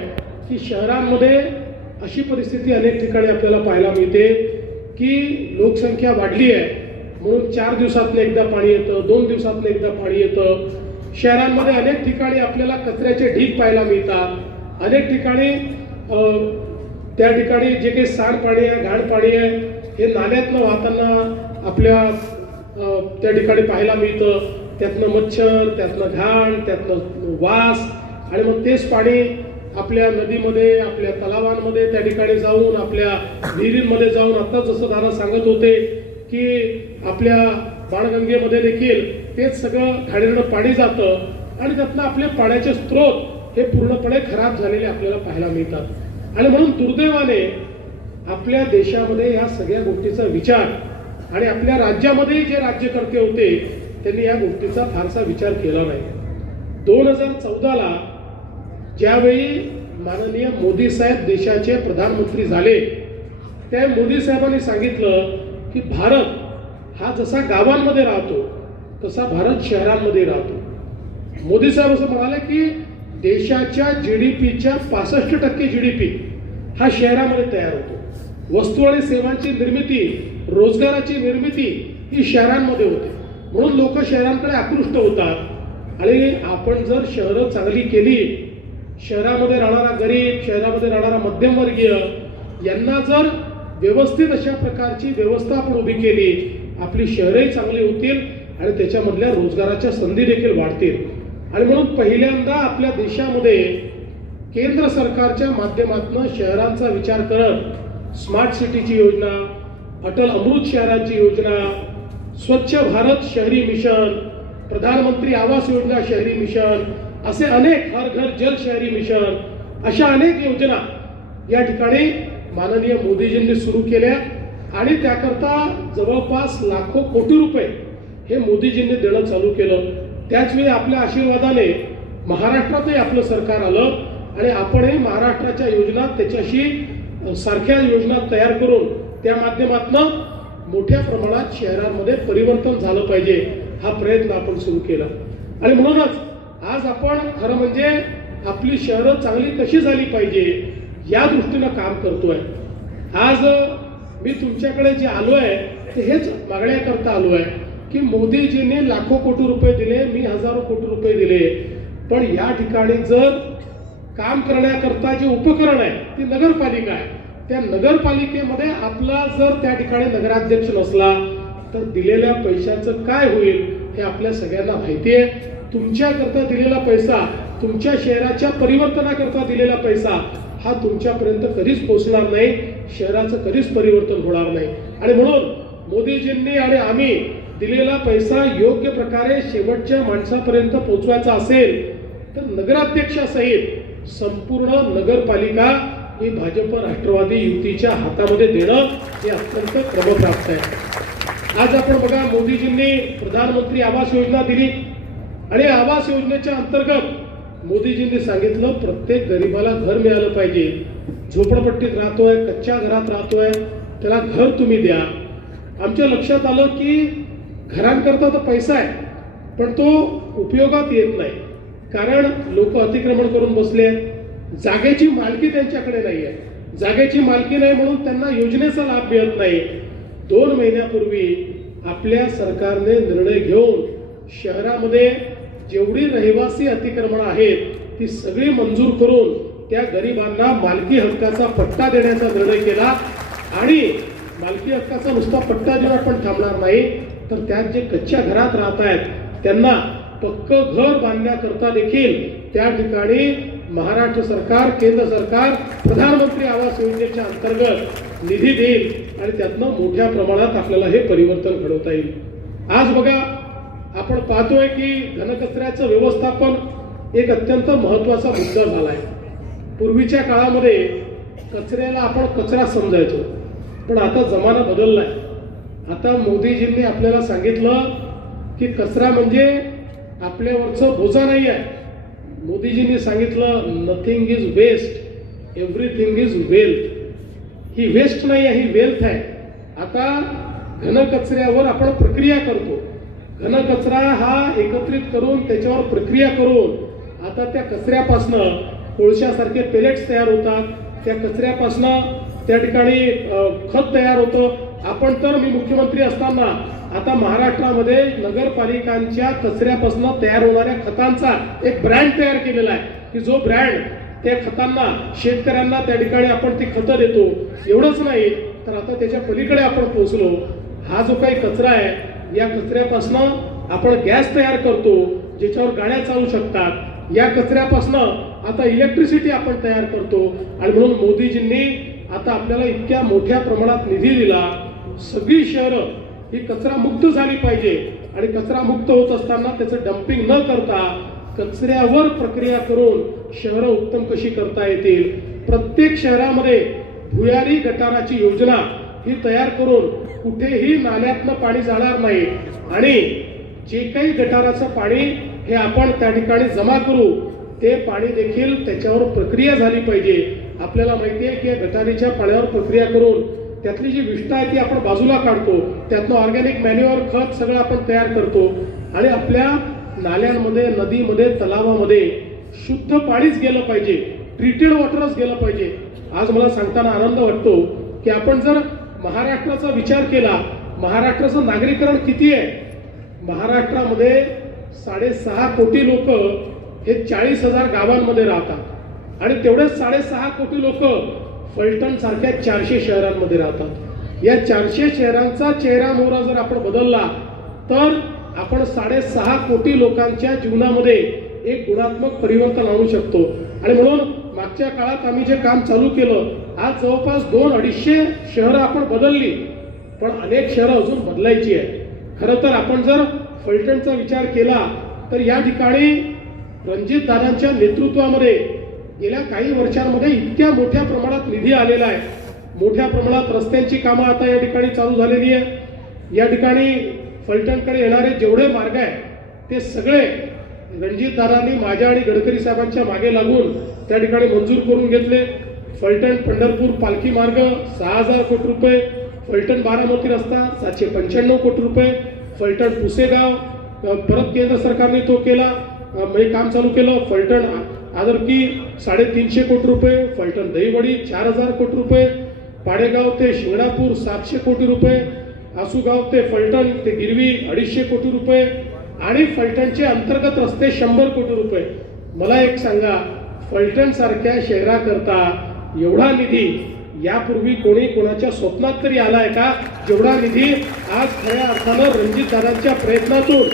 की शहरांमध्ये अशी परिस्थिती अनेक ठिकाणी आपल्याला पाहायला मिळते की लोकसंख्या वाढली आहे म्हणून 4 दिवसातनं एकदा पाणी येतं, 2 दिवसातनं एकदा पाणी येतं. शहरांमध्ये अनेक ठिकाणी आपल्याला कचऱ्याचे ढीग पाहायला मिळतात. अनेक ठिकाणी त्या ठिकाणी जे काही सांडपाणी आहे, घाण पाणी आहे हे नाल्यातनं वाहताना आपल्या त्या ठिकाणी पाहायला मिळतं. त्यातनं मच्छर, त्यातनं घाण, त्यातनं वास आणि मग तेच पाणी आपल्या नदीमध्ये, आपल्या तलावांमध्ये त्या ठिकाणी जाऊन, आपल्या विहिरींमध्ये जाऊन, आता जसं दादा सांगत होते की आपल्या बाणगंगेमध्ये देखील तेच सगळं घाणेरडं पाणी जातं आणि त्यातनं आपले पाण्याचे स्रोत हे पूर्णपणे खराब झालेले आपल्याला पाहायला मिळतात. आणि म्हणून दुर्दैवाने आपल्या देशामध्ये या सगळ्या गोष्टीचा विचार आणि आपल्या राज्यामध्ये जे राज्यकर्ते होते त्यांनी या गोष्टीचा फारसा विचार केला नाही. 2014ला ज्यावेळी माननीय मोदी साहेब देशाचे प्रधानमंत्री झाले त्या मोदी साहेबांनी सांगितलं की भारत हा जसा गावांमध्ये राहतो तसा भारत शहरांमध्ये राहतो. मोदी साहेब असं म्हणाले की देशाच्या GDPच्या 65% GDP हा शहरामध्ये तयार होतो. वस्तू आणि सेवांची निर्मिती, रोजगाराची निर्मिती ही शहरांमध्ये होते. म्हणून लोक शहरांकडे आकृष्ट होतात आणि आपण जर शहरं चांगली केली, शहरामध्ये राहणारा गरीब, शहरामध्ये राहणारा मध्यमवर्गीय यांना जर व्यवस्थित अशा प्रकारची व्यवस्था आपण उभी केली, आपली शहरही चांगली होतील आणि त्याच्यामधल्या रोजगाराच्या संधी देखील वाढतील. आणि म्हणून पहिल्यांदा आपल्या देशामध्ये केंद्र सरकारच्या माध्यमातून शहरांचा विचार करत स्मार्ट सिटीची योजना, अटल अमृत शहरांची योजना, स्वच्छ भारत शहरी मिशन, प्रधानमंत्री आवास योजना शहरी मिशन, असे अनेक हर घर जल शहरी मिशन, अशा अनेक योजना या ठिकाणी माननीय मोदीजींनी सुरू केल्या आणि त्याकरता जवळपास लाखो कोटी रुपये हे मोदीजींनी देणं चालू केलं. त्याचवेळी आपल्या आशीर्वादाने महाराष्ट्रातही आपलं सरकार आलं आणि आपणही महाराष्ट्राच्या योजना त्याच्याशी सारख्या योजना तयार करून त्या माध्यमातून मोठ्या प्रमाणात शहरांमध्ये परिवर्तन झालं पाहिजे हा प्रयत्न आपण सुरू केला. आणि म्हणूनच आज आपण खरं म्हणजे आपली शहरं चांगली कशी झाली पाहिजे या दृष्टीनं काम करतोय. आज मी तुमच्याकडे जे आलो आहे ते हेच मागण्याकरता आलो आहे की मोदीजींनी लाखो कोटी रुपये दिले, मी हजारो कोटी रुपये दिले, पण या ठिकाणी जर काम करण्याकरता जे उपकरण आहे ती नगरपालिका आहे. त्या नगरपालिकेमध्ये आपला जर त्या ठिकाणी नगराध्यक्ष नसला तर दिलेल्या पैशाचं काय होईल हे आपल्या सगळ्यांना माहिती आहे. तुमच्याकरता दिलेला पैसा, तुमच्या शहराच्या परिवर्तनाकरता दिलेला पैसा हा तुमच्यापर्यंत कधीच पोहोचणार नाही, शहराचं कधीच परिवर्तन होणार नाही. आणि म्हणून मोदीजींनी आणि आम्ही दिलेला पैसा योग्य प्रकारे शेवटच्या माणसापर्यंत पोहोचवायचा असेल तर नगराध्यक्षासहित संपूर्ण नगरपालिका ही भाजप राष्ट्रवादी युतीच्या हातामध्ये देणं हे अत्यंत क्रमप्राप्त आहे. आज आपण बघा, मोदीजींनी प्रधानमंत्री आवास योजना दिली आणि आवास योजनेच्या अंतर्गत मोदीजींनी सांगितलं प्रत्येक गरीबाला घर मिळालं पाहिजे. झोपडपट्टीत राहतोय, कच्च्या घरात राहतोय, त्याला घर तुम्ही द्या. आमच्या लक्षात आलं की घरांकरता तर पैसा आहे पण तो उपयोगात येत नाही, कारण लोक अतिक्रमण करून बसले, जागेची मालकी त्यांच्याकडे नाही आहे. जागेची मालकी नाही म्हणून त्यांना योजनेचा लाभ मिळत नाही. 2 महिन्यापूर्वी आपल्या सरकारने निर्णय घेऊन शहरामध्ये जेवढी रहिवासी अतिक्रमण आहेत ती सगळी मंजूर करून त्या गरिबांना मालकी हक्काचा पट्टा देण्याचा निर्णय केला. आणि मालकी हक्काचा नुसता पट्टा देऊन आपण थांबणार नाही तर त्यात जे कच्च्या घरात राहत आहेत त्यांना पक्क घर बांधण्याकरता देखील त्या ठिकाणी महाराष्ट्र सरकार, केंद्र सरकार प्रधानमंत्री आवास योजनेच्या अंतर्गत निधी देईल आणि त्यातनं मोठ्या प्रमाणात आपल्याला हे परिवर्तन घडवता येईल. आज बघा, आपण पाहतोय की घनकचऱ्याचं व्यवस्थापन एक अत्यंत महत्वाचा मुद्दा झालाय. पूर्वीच्या काळामध्ये कचऱ्याला आपण कचरा समजायचो, पण आता जमाना बदललाय. आता मोदीजींनी आपल्याला सांगितलं की कचरा म्हणजे आपल्यावरचं बोजा नाही आहे. मोदीजींनी सांगितलं nothing is waste, everything is wealth. ही वेस्ट नाही आहे, ही वेल्थ आहे. आता घनकचऱ्यावर आपण प्रक्रिया करतो. घनकचरा हा एकत्रित करून त्याच्यावर प्रक्रिया करून आता त्या कचऱ्यापासनं कोळशासारखे पेलेट्स तयार होतात. त्या कचऱ्यापासनं त्या ठिकाणी खत तयार होतं. आपण तर मी मुख्यमंत्री असताना आता महाराष्ट्रामध्ये नगरपालिकांच्या कचऱ्यापासून तयार होणाऱ्या खतांचा एक ब्रँड तयार केलेला आहे की जो ब्रँड त्या खतांना शेतकऱ्यांना त्या ठिकाणी आपण ती खतं देतो. एवढंच नाही तर आता त्याच्या पलीकडे आपण पोहोचलो. हा जो काही कचरा आहे या कचऱ्यापासून आपण गॅस तयार करतो ज्याच्यावर गाड्या चालू शकतात. या कचऱ्यापासून आता इलेक्ट्रिसिटी आपण तयार करतो. आणि म्हणून मोदीजींनी आता आपल्याला इतक्या मोठ्या प्रमाणात निधी दिला. सगळी शहरं ही कचरा मुक्त झाली पाहिजे आणि कचरा मुक्त होत असताना त्याचं डम्पिंग न करता कचऱ्यावर प्रक्रिया करून शहरं उत्तम कशी करता येतील. प्रत्येक शहरामध्ये भुयारी गटाराची योजना ही तयार करून कुठेही नाल्यातनं पाणी जाणार नाही आणि जे काही गटाराचं पाणी हे आपण त्या ठिकाणी जमा करू ते पाणी देखील त्याच्यावर प्रक्रिया झाली पाहिजे. आपल्याला माहिती आहे की गटारीच्या पाण्यावर प्रक्रिया करून त्यातली जी विष्ठा आहे ती आपण बाजूला काढतो, त्यातनं ऑर्गॅनिक मॅन्युअर खत सगळं आपण तयार करतो आणि आपल्या नाल्यांमध्ये, नदीमध्ये, तलावामध्ये शुद्ध पाणीच गेलं पाहिजे, ट्रीटेड वॉटरच गेलं पाहिजे. आज मला सांगताना आनंद वाटतो की आपण जर महाराष्ट्राचा विचार केला, महाराष्ट्राचं नागरीकरण किती आहे? महाराष्ट्रामध्ये 6.5 कोटी लोक हे 40,000 गावांमध्ये राहतात. आणि तेवढेच 6.5 कोटी लोक फलटण सारख्या 400 शहरांमध्ये राहतात. या 400 शहरांचा चेहरा मोहरा जर आपण बदलला तर आपण 6.5 कोटी लोकांच्या जीवनामध्ये एक गुणात्मक परिवर्तन आणू शकतो. आणि म्हणून मागच्या काळात आम्ही जे काम चालू केलं, आज जवळपास 200-250 शहरं आपण बदलली, पण अनेक शहरं अजून बदलायची आहे. खरं तर आपण जर फलटणचा विचार केला तर या ठिकाणी रणजित दादांच्या नेतृत्वामध्ये गेल्या काही वर्षांमध्ये इतक्या मोठ्या प्रमाणात निधी आलेला आहे. मोठ्या प्रमाणात रस्त्यांची कामं आता या ठिकाणी चालू झालेली आहे. या ठिकाणी फलटणकडे येणारे जेवढे मार्ग आहेत ते सगळे रणजित दादांनी माझ्या आणि गडकरी साहेबांच्या मागे लागून त्या ठिकाणी मंजूर करून घेतले. फलटण पंढरपूर पालखी मार्ग 6,000 कोटी रुपये, फलटण बारामती रस्ता 795 कोटी रुपये, फलटण पुसेगाव परत केंद्र सरकारने तो केला, म्हणजे काम चालू केलं. फलटण आदरकी 350 कोटी रुपये, फलटण दहीवडी 4,000 कोटी रुपये, पाडेगाव ते शिंगणापूर 700 कोटी रुपये, आसूगाव ते फलटण ते गिरवी 250 कोटी रुपये आणि फलटणचे अंतर्गत रस्ते 100 कोटी रुपये. मला एक सांगा, फलटण सारख्या शहराकरता एवढा निधी यापूर्वी कोणी कोणाच्या स्वप्नात तरी आलाय का? जेवढा निधी आज खऱ्या अर्थानं रणजित दादांच्या प्रयत्नातून,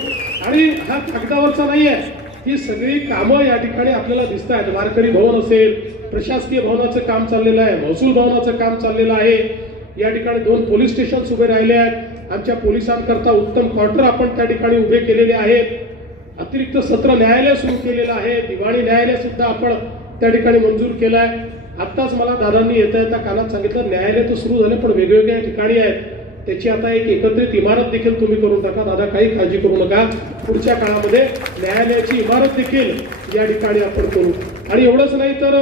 आणि हा कागदावरचा नाही आहे, ही सगळी कामं या ठिकाणी आपल्याला दिसत आहेत. वारकरी भवन असेल, प्रशासकीय भवनाचं काम चाललेलं आहे, महसूल भवनाचं काम चाललेलं आहे. या ठिकाणी 2 पोलीस स्टेशन्स उभे राहिले आहेत. आमच्या पोलिसांकरता उत्तम क्वार्टर आपण त्या ठिकाणी उभे केलेले आहेत. अतिरिक्त सत्र न्यायालय सुरू केलेलं आहे. दिवाणी न्यायालय सुद्धा आपण त्या ठिकाणी मंजूर केलं आहे. आत्ताच मला दादांनी येता येता कानात सांगितलं, न्यायालय तर सुरू झाले पण वेगवेगळ्या ठिकाणी आहेत, त्याची आता एक एकत्रित इमारत देखील तुम्ही करून टाका. दादा काही काळजी करू नका, पुढच्या काळामध्ये न्यायालयाची इमारत देखील या ठिकाणी आपण करू. आणि एवढंच नाही तर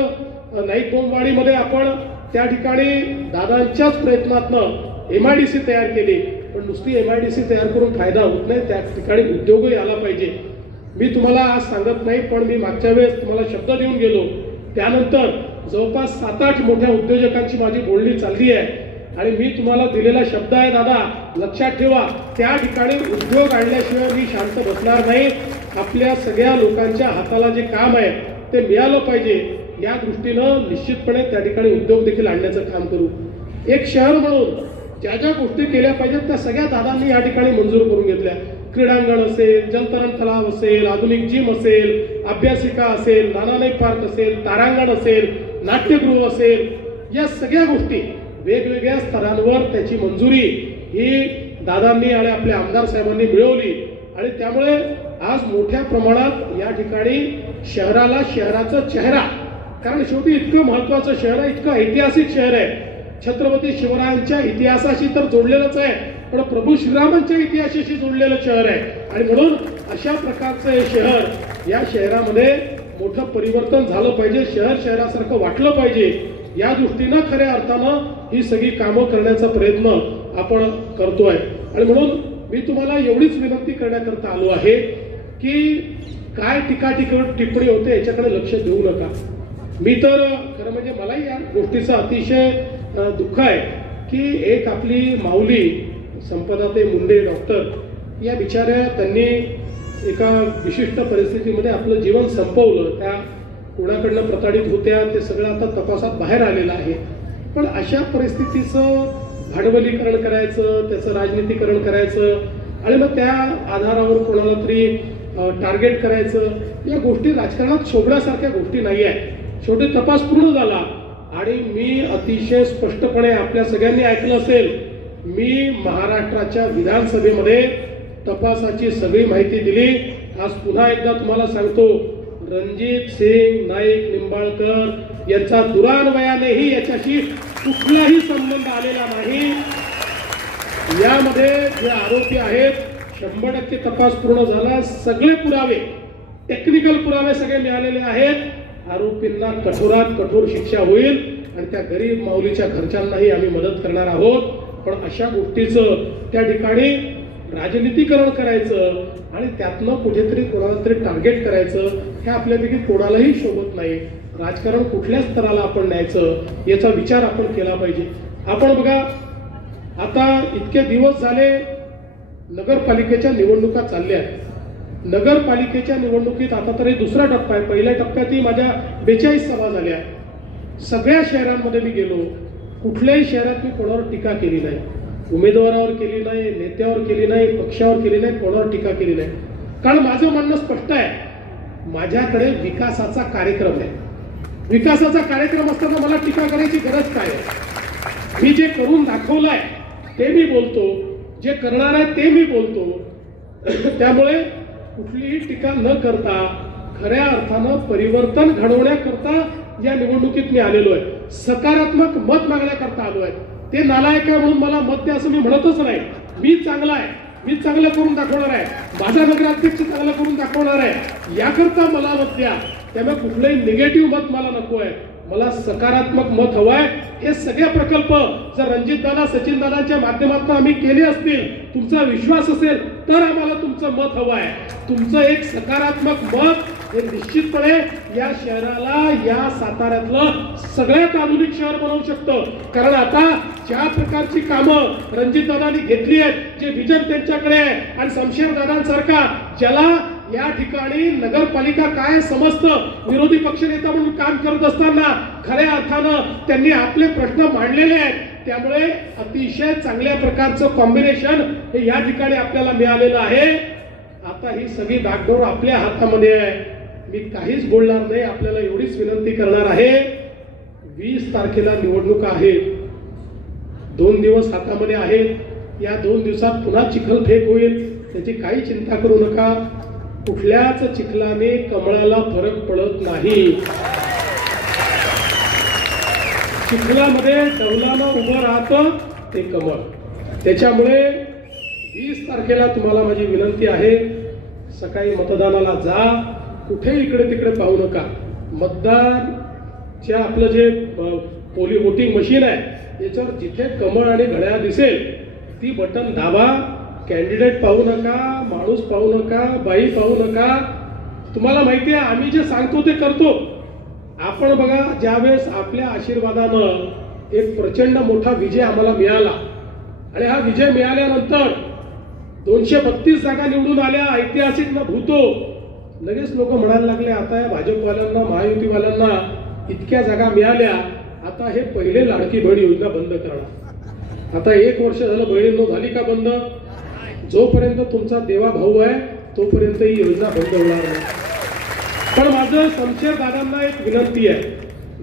नाईक बोंबवाडीमध्ये आपण त्या ठिकाणी दादांच्याच प्रयत्नातनं MIDC तयार केली. पण नुसती MIDC तयार करून फायदा होत नाही, त्या ठिकाणी उद्योगही आला पाहिजे. मी तुम्हाला आज सांगत नाही, पण मी मागच्या वेळेस तुम्हाला शब्द देऊन गेलो. त्यानंतर जवळपास 7-8 मोठ्या उद्योजकांची माझी बोलणी चालली आहे आणि मी तुम्हाला दिलेला शब्द आहे दादा, लक्षात ठेवा, त्या ठिकाणी उद्योग आणल्याशिवाय मी शांत बसणार नाही. आपल्या सगळ्या लोकांच्या हाताला जे काम आहे ते मिळालं पाहिजे, या दृष्टीनं निश्चितपणे त्या ठिकाणी उद्योग देखील आणण्याचं काम करू. एक शहर म्हणून ज्या ज्या गोष्टी केल्या पाहिजेत त्या सगळ्या दादांनी या ठिकाणी मंजूर करून घेतल्या. क्रीडांगण असेल, जलतरण तलाव असेल, आधुनिक जिम असेल, अभ्यासिका असेल, नानानाईक पार्क असेल, तारांगण असेल, नाट्यगृह असेल, या सगळ्या गोष्टी वेगवेगळ्या स्तरांवर त्याची मंजुरी ही दादांनी आणि आपल्या आमदार साहेबांनी मिळवली. आणि त्यामुळे आज मोठ्या प्रमाणात या ठिकाणी शहराला शहराचा चेहरा, कारण शेवटी इतकं महत्वाचं शहर आहे, इतकं ऐतिहासिक शहर आहे, छत्रपती शिवरायांच्या इतिहासाशी तर जोडलेलंच आहे, पण प्रभू श्रीरामांच्या इतिहासाशी जोडलेलं शहर आहे. आणि म्हणून अशा प्रकारचं हे शहर, या शहरामध्ये मोठं परिवर्तन झालं पाहिजे, शहर शहरासारखं वाटलं पाहिजे, या दृष्टीनं खऱ्या अर्थानं ही सगळी कामं करण्याचा प्रयत्न आपण करतोय. आणि म्हणून मी तुम्हाला एवढीच विनंती करण्याकरता आलो आहे की काय टीका टिप्पणी होते याच्याकडे लक्ष देऊ नका. मी तर खरं म्हणजे मलाही या गोष्टीचं अतिशय दुःख आहे की एक आपली माऊली संपदाताई मुंडे डॉक्टर, या बिचाऱ्या त्यांनी एका विशिष्ट परिस्थितीमध्ये आपलं जीवन संपवलं. त्या कोणाकडनं प्रताडित होत्या ते सगळं आता तपासात बाहेर आलेलं आहे. पण अशा परिस्थितीचं भांडवलीकरण करायचं, त्याचं राजनीतीकरण करायचं आणि मग त्या आधारावर कोणाला तरी टार्गेट करायचं, या गोष्टी राजकारणात शोभण्यासारख्या गोष्टी नाही आहे. शेवटी तपास पूर्ण झाला आणि मी अतिशय स्पष्टपणे आपल्या सगळ्यांनी ऐकलं असेल, मी महाराष्ट्राच्या विधानसभेमध्ये तपासाची सगळी माहिती दिली. आज पुन्हा एकदा तुम्हाला सांगतो, रणजित सिंग नाईक निंबाळकर यांचा दुरान्वयानेही याच्याशी कुठलाही संबंध आलेला नाही. यामध्ये जे आरोपी आहेत 100% तपास पूर्ण झाला, सगळे पुरावे, टेक्निकल पुरावे सगळे मिळालेले आहेत. आरोपींना कठोरात कठोर शिक्षा होईल आणि त्या गरीब माऊलीच्या घरच्यांनाही आम्ही मदत करणार आहोत. पण अशा गोष्टीचं त्या ठिकाणी राजनीतीकरण करायचं आणि त्यातनं कुठेतरी कोणाला तरी टार्गेट करायचं, हे आपल्यापैकी कोणालाही शोभत नाही. राजकारण कुठल्या स्तराला आपण न्यायचं याचा विचार आपण केला पाहिजे. आपण बघा, आता इतके दिवस झाले नगरपालिकेच्या निवडणुका चालल्या आहेत. नगरपालिकेच्या निवडणुकीत आता तरी दुसरा टप्पा आहे. पहिल्या टप्प्यातही माझ्या 42 सभा झाल्या. सगळ्या शहरांमध्ये मी गेलो. कुठल्याही शहरात मी कोणावर टीका केली नाही, उमेदवारावर केली नाही, नेत्यावर केली नाही, पक्षावर केली नाही, कोणावर टीका केली नाही. कारण माझं म्हणणं स्पष्ट आहे, माझ्याकडे विकासाचा कार्यक्रम आहे. विकासाचा कार्यक्रम असताना मला टीका करायची गरज काय आहे? मी जे करून दाखवलंय ते मी बोलतो, जे करणार आहे ते मी बोलतो. त्यामुळे कुठलीही टीका न करता खऱ्या अर्थानं परिवर्तन घडवण्याकरता या निवडणुकीत मी आलेलो आहे. सकारात्मक मत मागण्याकरता आलो आहे. ते नालायक आहे म्हणून मला मत द्या असं मी म्हणतच नाही. मी चांगला आहे, मी चांगलं करून दाखवणार आहे, माझा नगराध्यक्ष चांगलं करून दाखवणार आहे, याकरता मला मत द्या. त्यामुळे कुठलंही निगेटिव्ह मत मला नको आहे, मला सकारात्मक मत हवं आहे. हे सगळे प्रकल्प जर रणजितदादा सचिनदादांच्या माध्यमातून आम्ही केले असतील, तुमचा विश्वास असेल तर आम्हाला तुमचं मत हवं आहे. तुमचं एक सकारात्मक मत हे निश्चितपणे या शहराला, या साताऱ्यातलं सगळ्यात आधुनिक शहर बनवू शकतं. कारण आता ज्या प्रकारची कामं रणजितदादांनी घेतली आहेत, जे विजन त्यांच्याकडे आहे, आणि शमशेरदादांसारखा ज्याला या ठिकाणी नगरपालिका काय समजतं, विरोधी पक्षनेता म्हणून काम करत असताना खऱ्या अर्थानं त्यांनी आपले प्रश्न मांडलेले आहेत. त्यामुळे अतिशय चांगल्या प्रकारचं कॉम्बिनेशन हे या ठिकाणी आपल्याला मिळालेलं आहे. आता ही सगळी डागडोर आपल्या हातामध्ये आहे. मी काहीच बोलणार नाही. आपल्याला एवढीच विनंती करणार आहे, 20 तारखेला निवडणूक आहे, 2 दिवस हातामध्ये आहेत. या 2 दिवसात पुन्हा चिखलफेक होईल, त्याची काही चिंता करू नका. कुठल्याच चिखलाने कमळाला फरक पडत नाही. चिखलामध्ये डौलानं उभं राहतं ते कमळ. त्याच्यामुळे 20 तारखेला तुम्हाला माझी विनंती आहे, सकाळी मतदानाला जा. कुठे इकडे तिकडे पाहू नका. मतदानच्या आपलं जे वोटिंग मशीन आहे याच्यावर जिथे कमळ आणि घड्याळ दिसेल ती बटन दाबा. कॅन्डिडेट पाहू नका, माणूस पाहू नका, बाई पाहू नका. तुम्हाला माहिती आहे आम्ही जे सांगतो ते करतो. आपण बघा, ज्यावेळेस आपल्या आशीर्वादानं एक प्रचंड मोठा विजय आम्हाला मिळाला, आणि हा विजय मिळाल्यानंतर 232 जागा निवडून आल्या, ऐतिहासिक न भूतो. लगेच लोक म्हणायला लागले, आता या भाजपवाल्यांना, महायुतीवाल्यांना इतक्या जागा मिळाल्या, आता हे पहिले लाडकी बहीण योजना बंद करणार. आता 1 वर्ष झालं बहिणींनो, झाली का बंद? जोपर्यंत तुमचा देवा भाऊ आहे तोपर्यंत ही योजना बंद होणार नाही. पण माझं शमशेर दादांना एक विनंती आहे,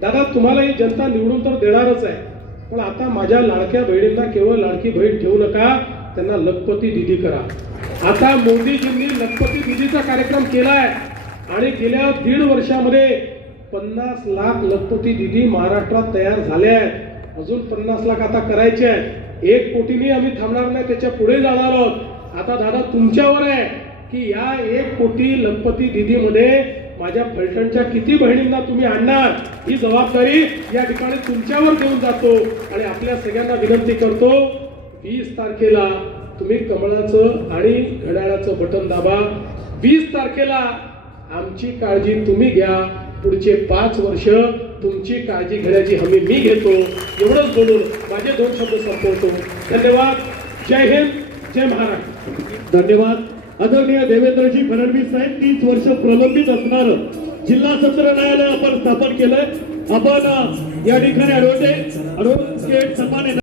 दादा तुम्हाला ही जनता निवडून तर देणारच आहे, पण आता माझ्या लाडक्या बहिणींना केवळ लाडकी बहीण ठेवू नका, त्यांना लखपती दिदी करा. आता मोदीजींनी लखपती दिदीचा कार्यक्रम केलाय, आणि गेल्या 1.5 वर्षामध्ये 50 लाख लखपती दिदी महाराष्ट्रात तयार झाल्या आहेत. अजून 50 लाख आता करायचे आहेत. 1 कोटीनी आम्ही थांबणार नाही, त्याच्या पुढे जाणार आहोत. आता दादा तुमच्यावर आहे की या 1 कोटी लखपती दिदीमध्ये माझ्या फलटणच्या किती बहिणींना तुम्ही आणणार, ही जबाबदारी या ठिकाणी तुमच्यावर देऊन जातो. आणि आपल्या सगळ्यांना विनंती करतो, 20 तारखेला तुम्ही कमळाचं आणि घड्याळाचं बटन दाबा. 20 तारखेला आमची काळजी तुम्ही घ्या. पुढचे 5 वर्ष तुमची काळजी घेण्याची हमी मी घेतो. एवढंच बोलून माझे 2 शब्द संपवतो. धन्यवाद. जय हिंद, जय महाराष्ट्र. धन्यवाद. आदरणीय देवेंद्रजी फडणवीस साहेब, 30 वर्ष प्रलंबित असणारं जिल्हा सत्र न्यायालय आपण स्थापन केलंय. आपण या ठिकाणी ॲडव्होकेट सन्मान्य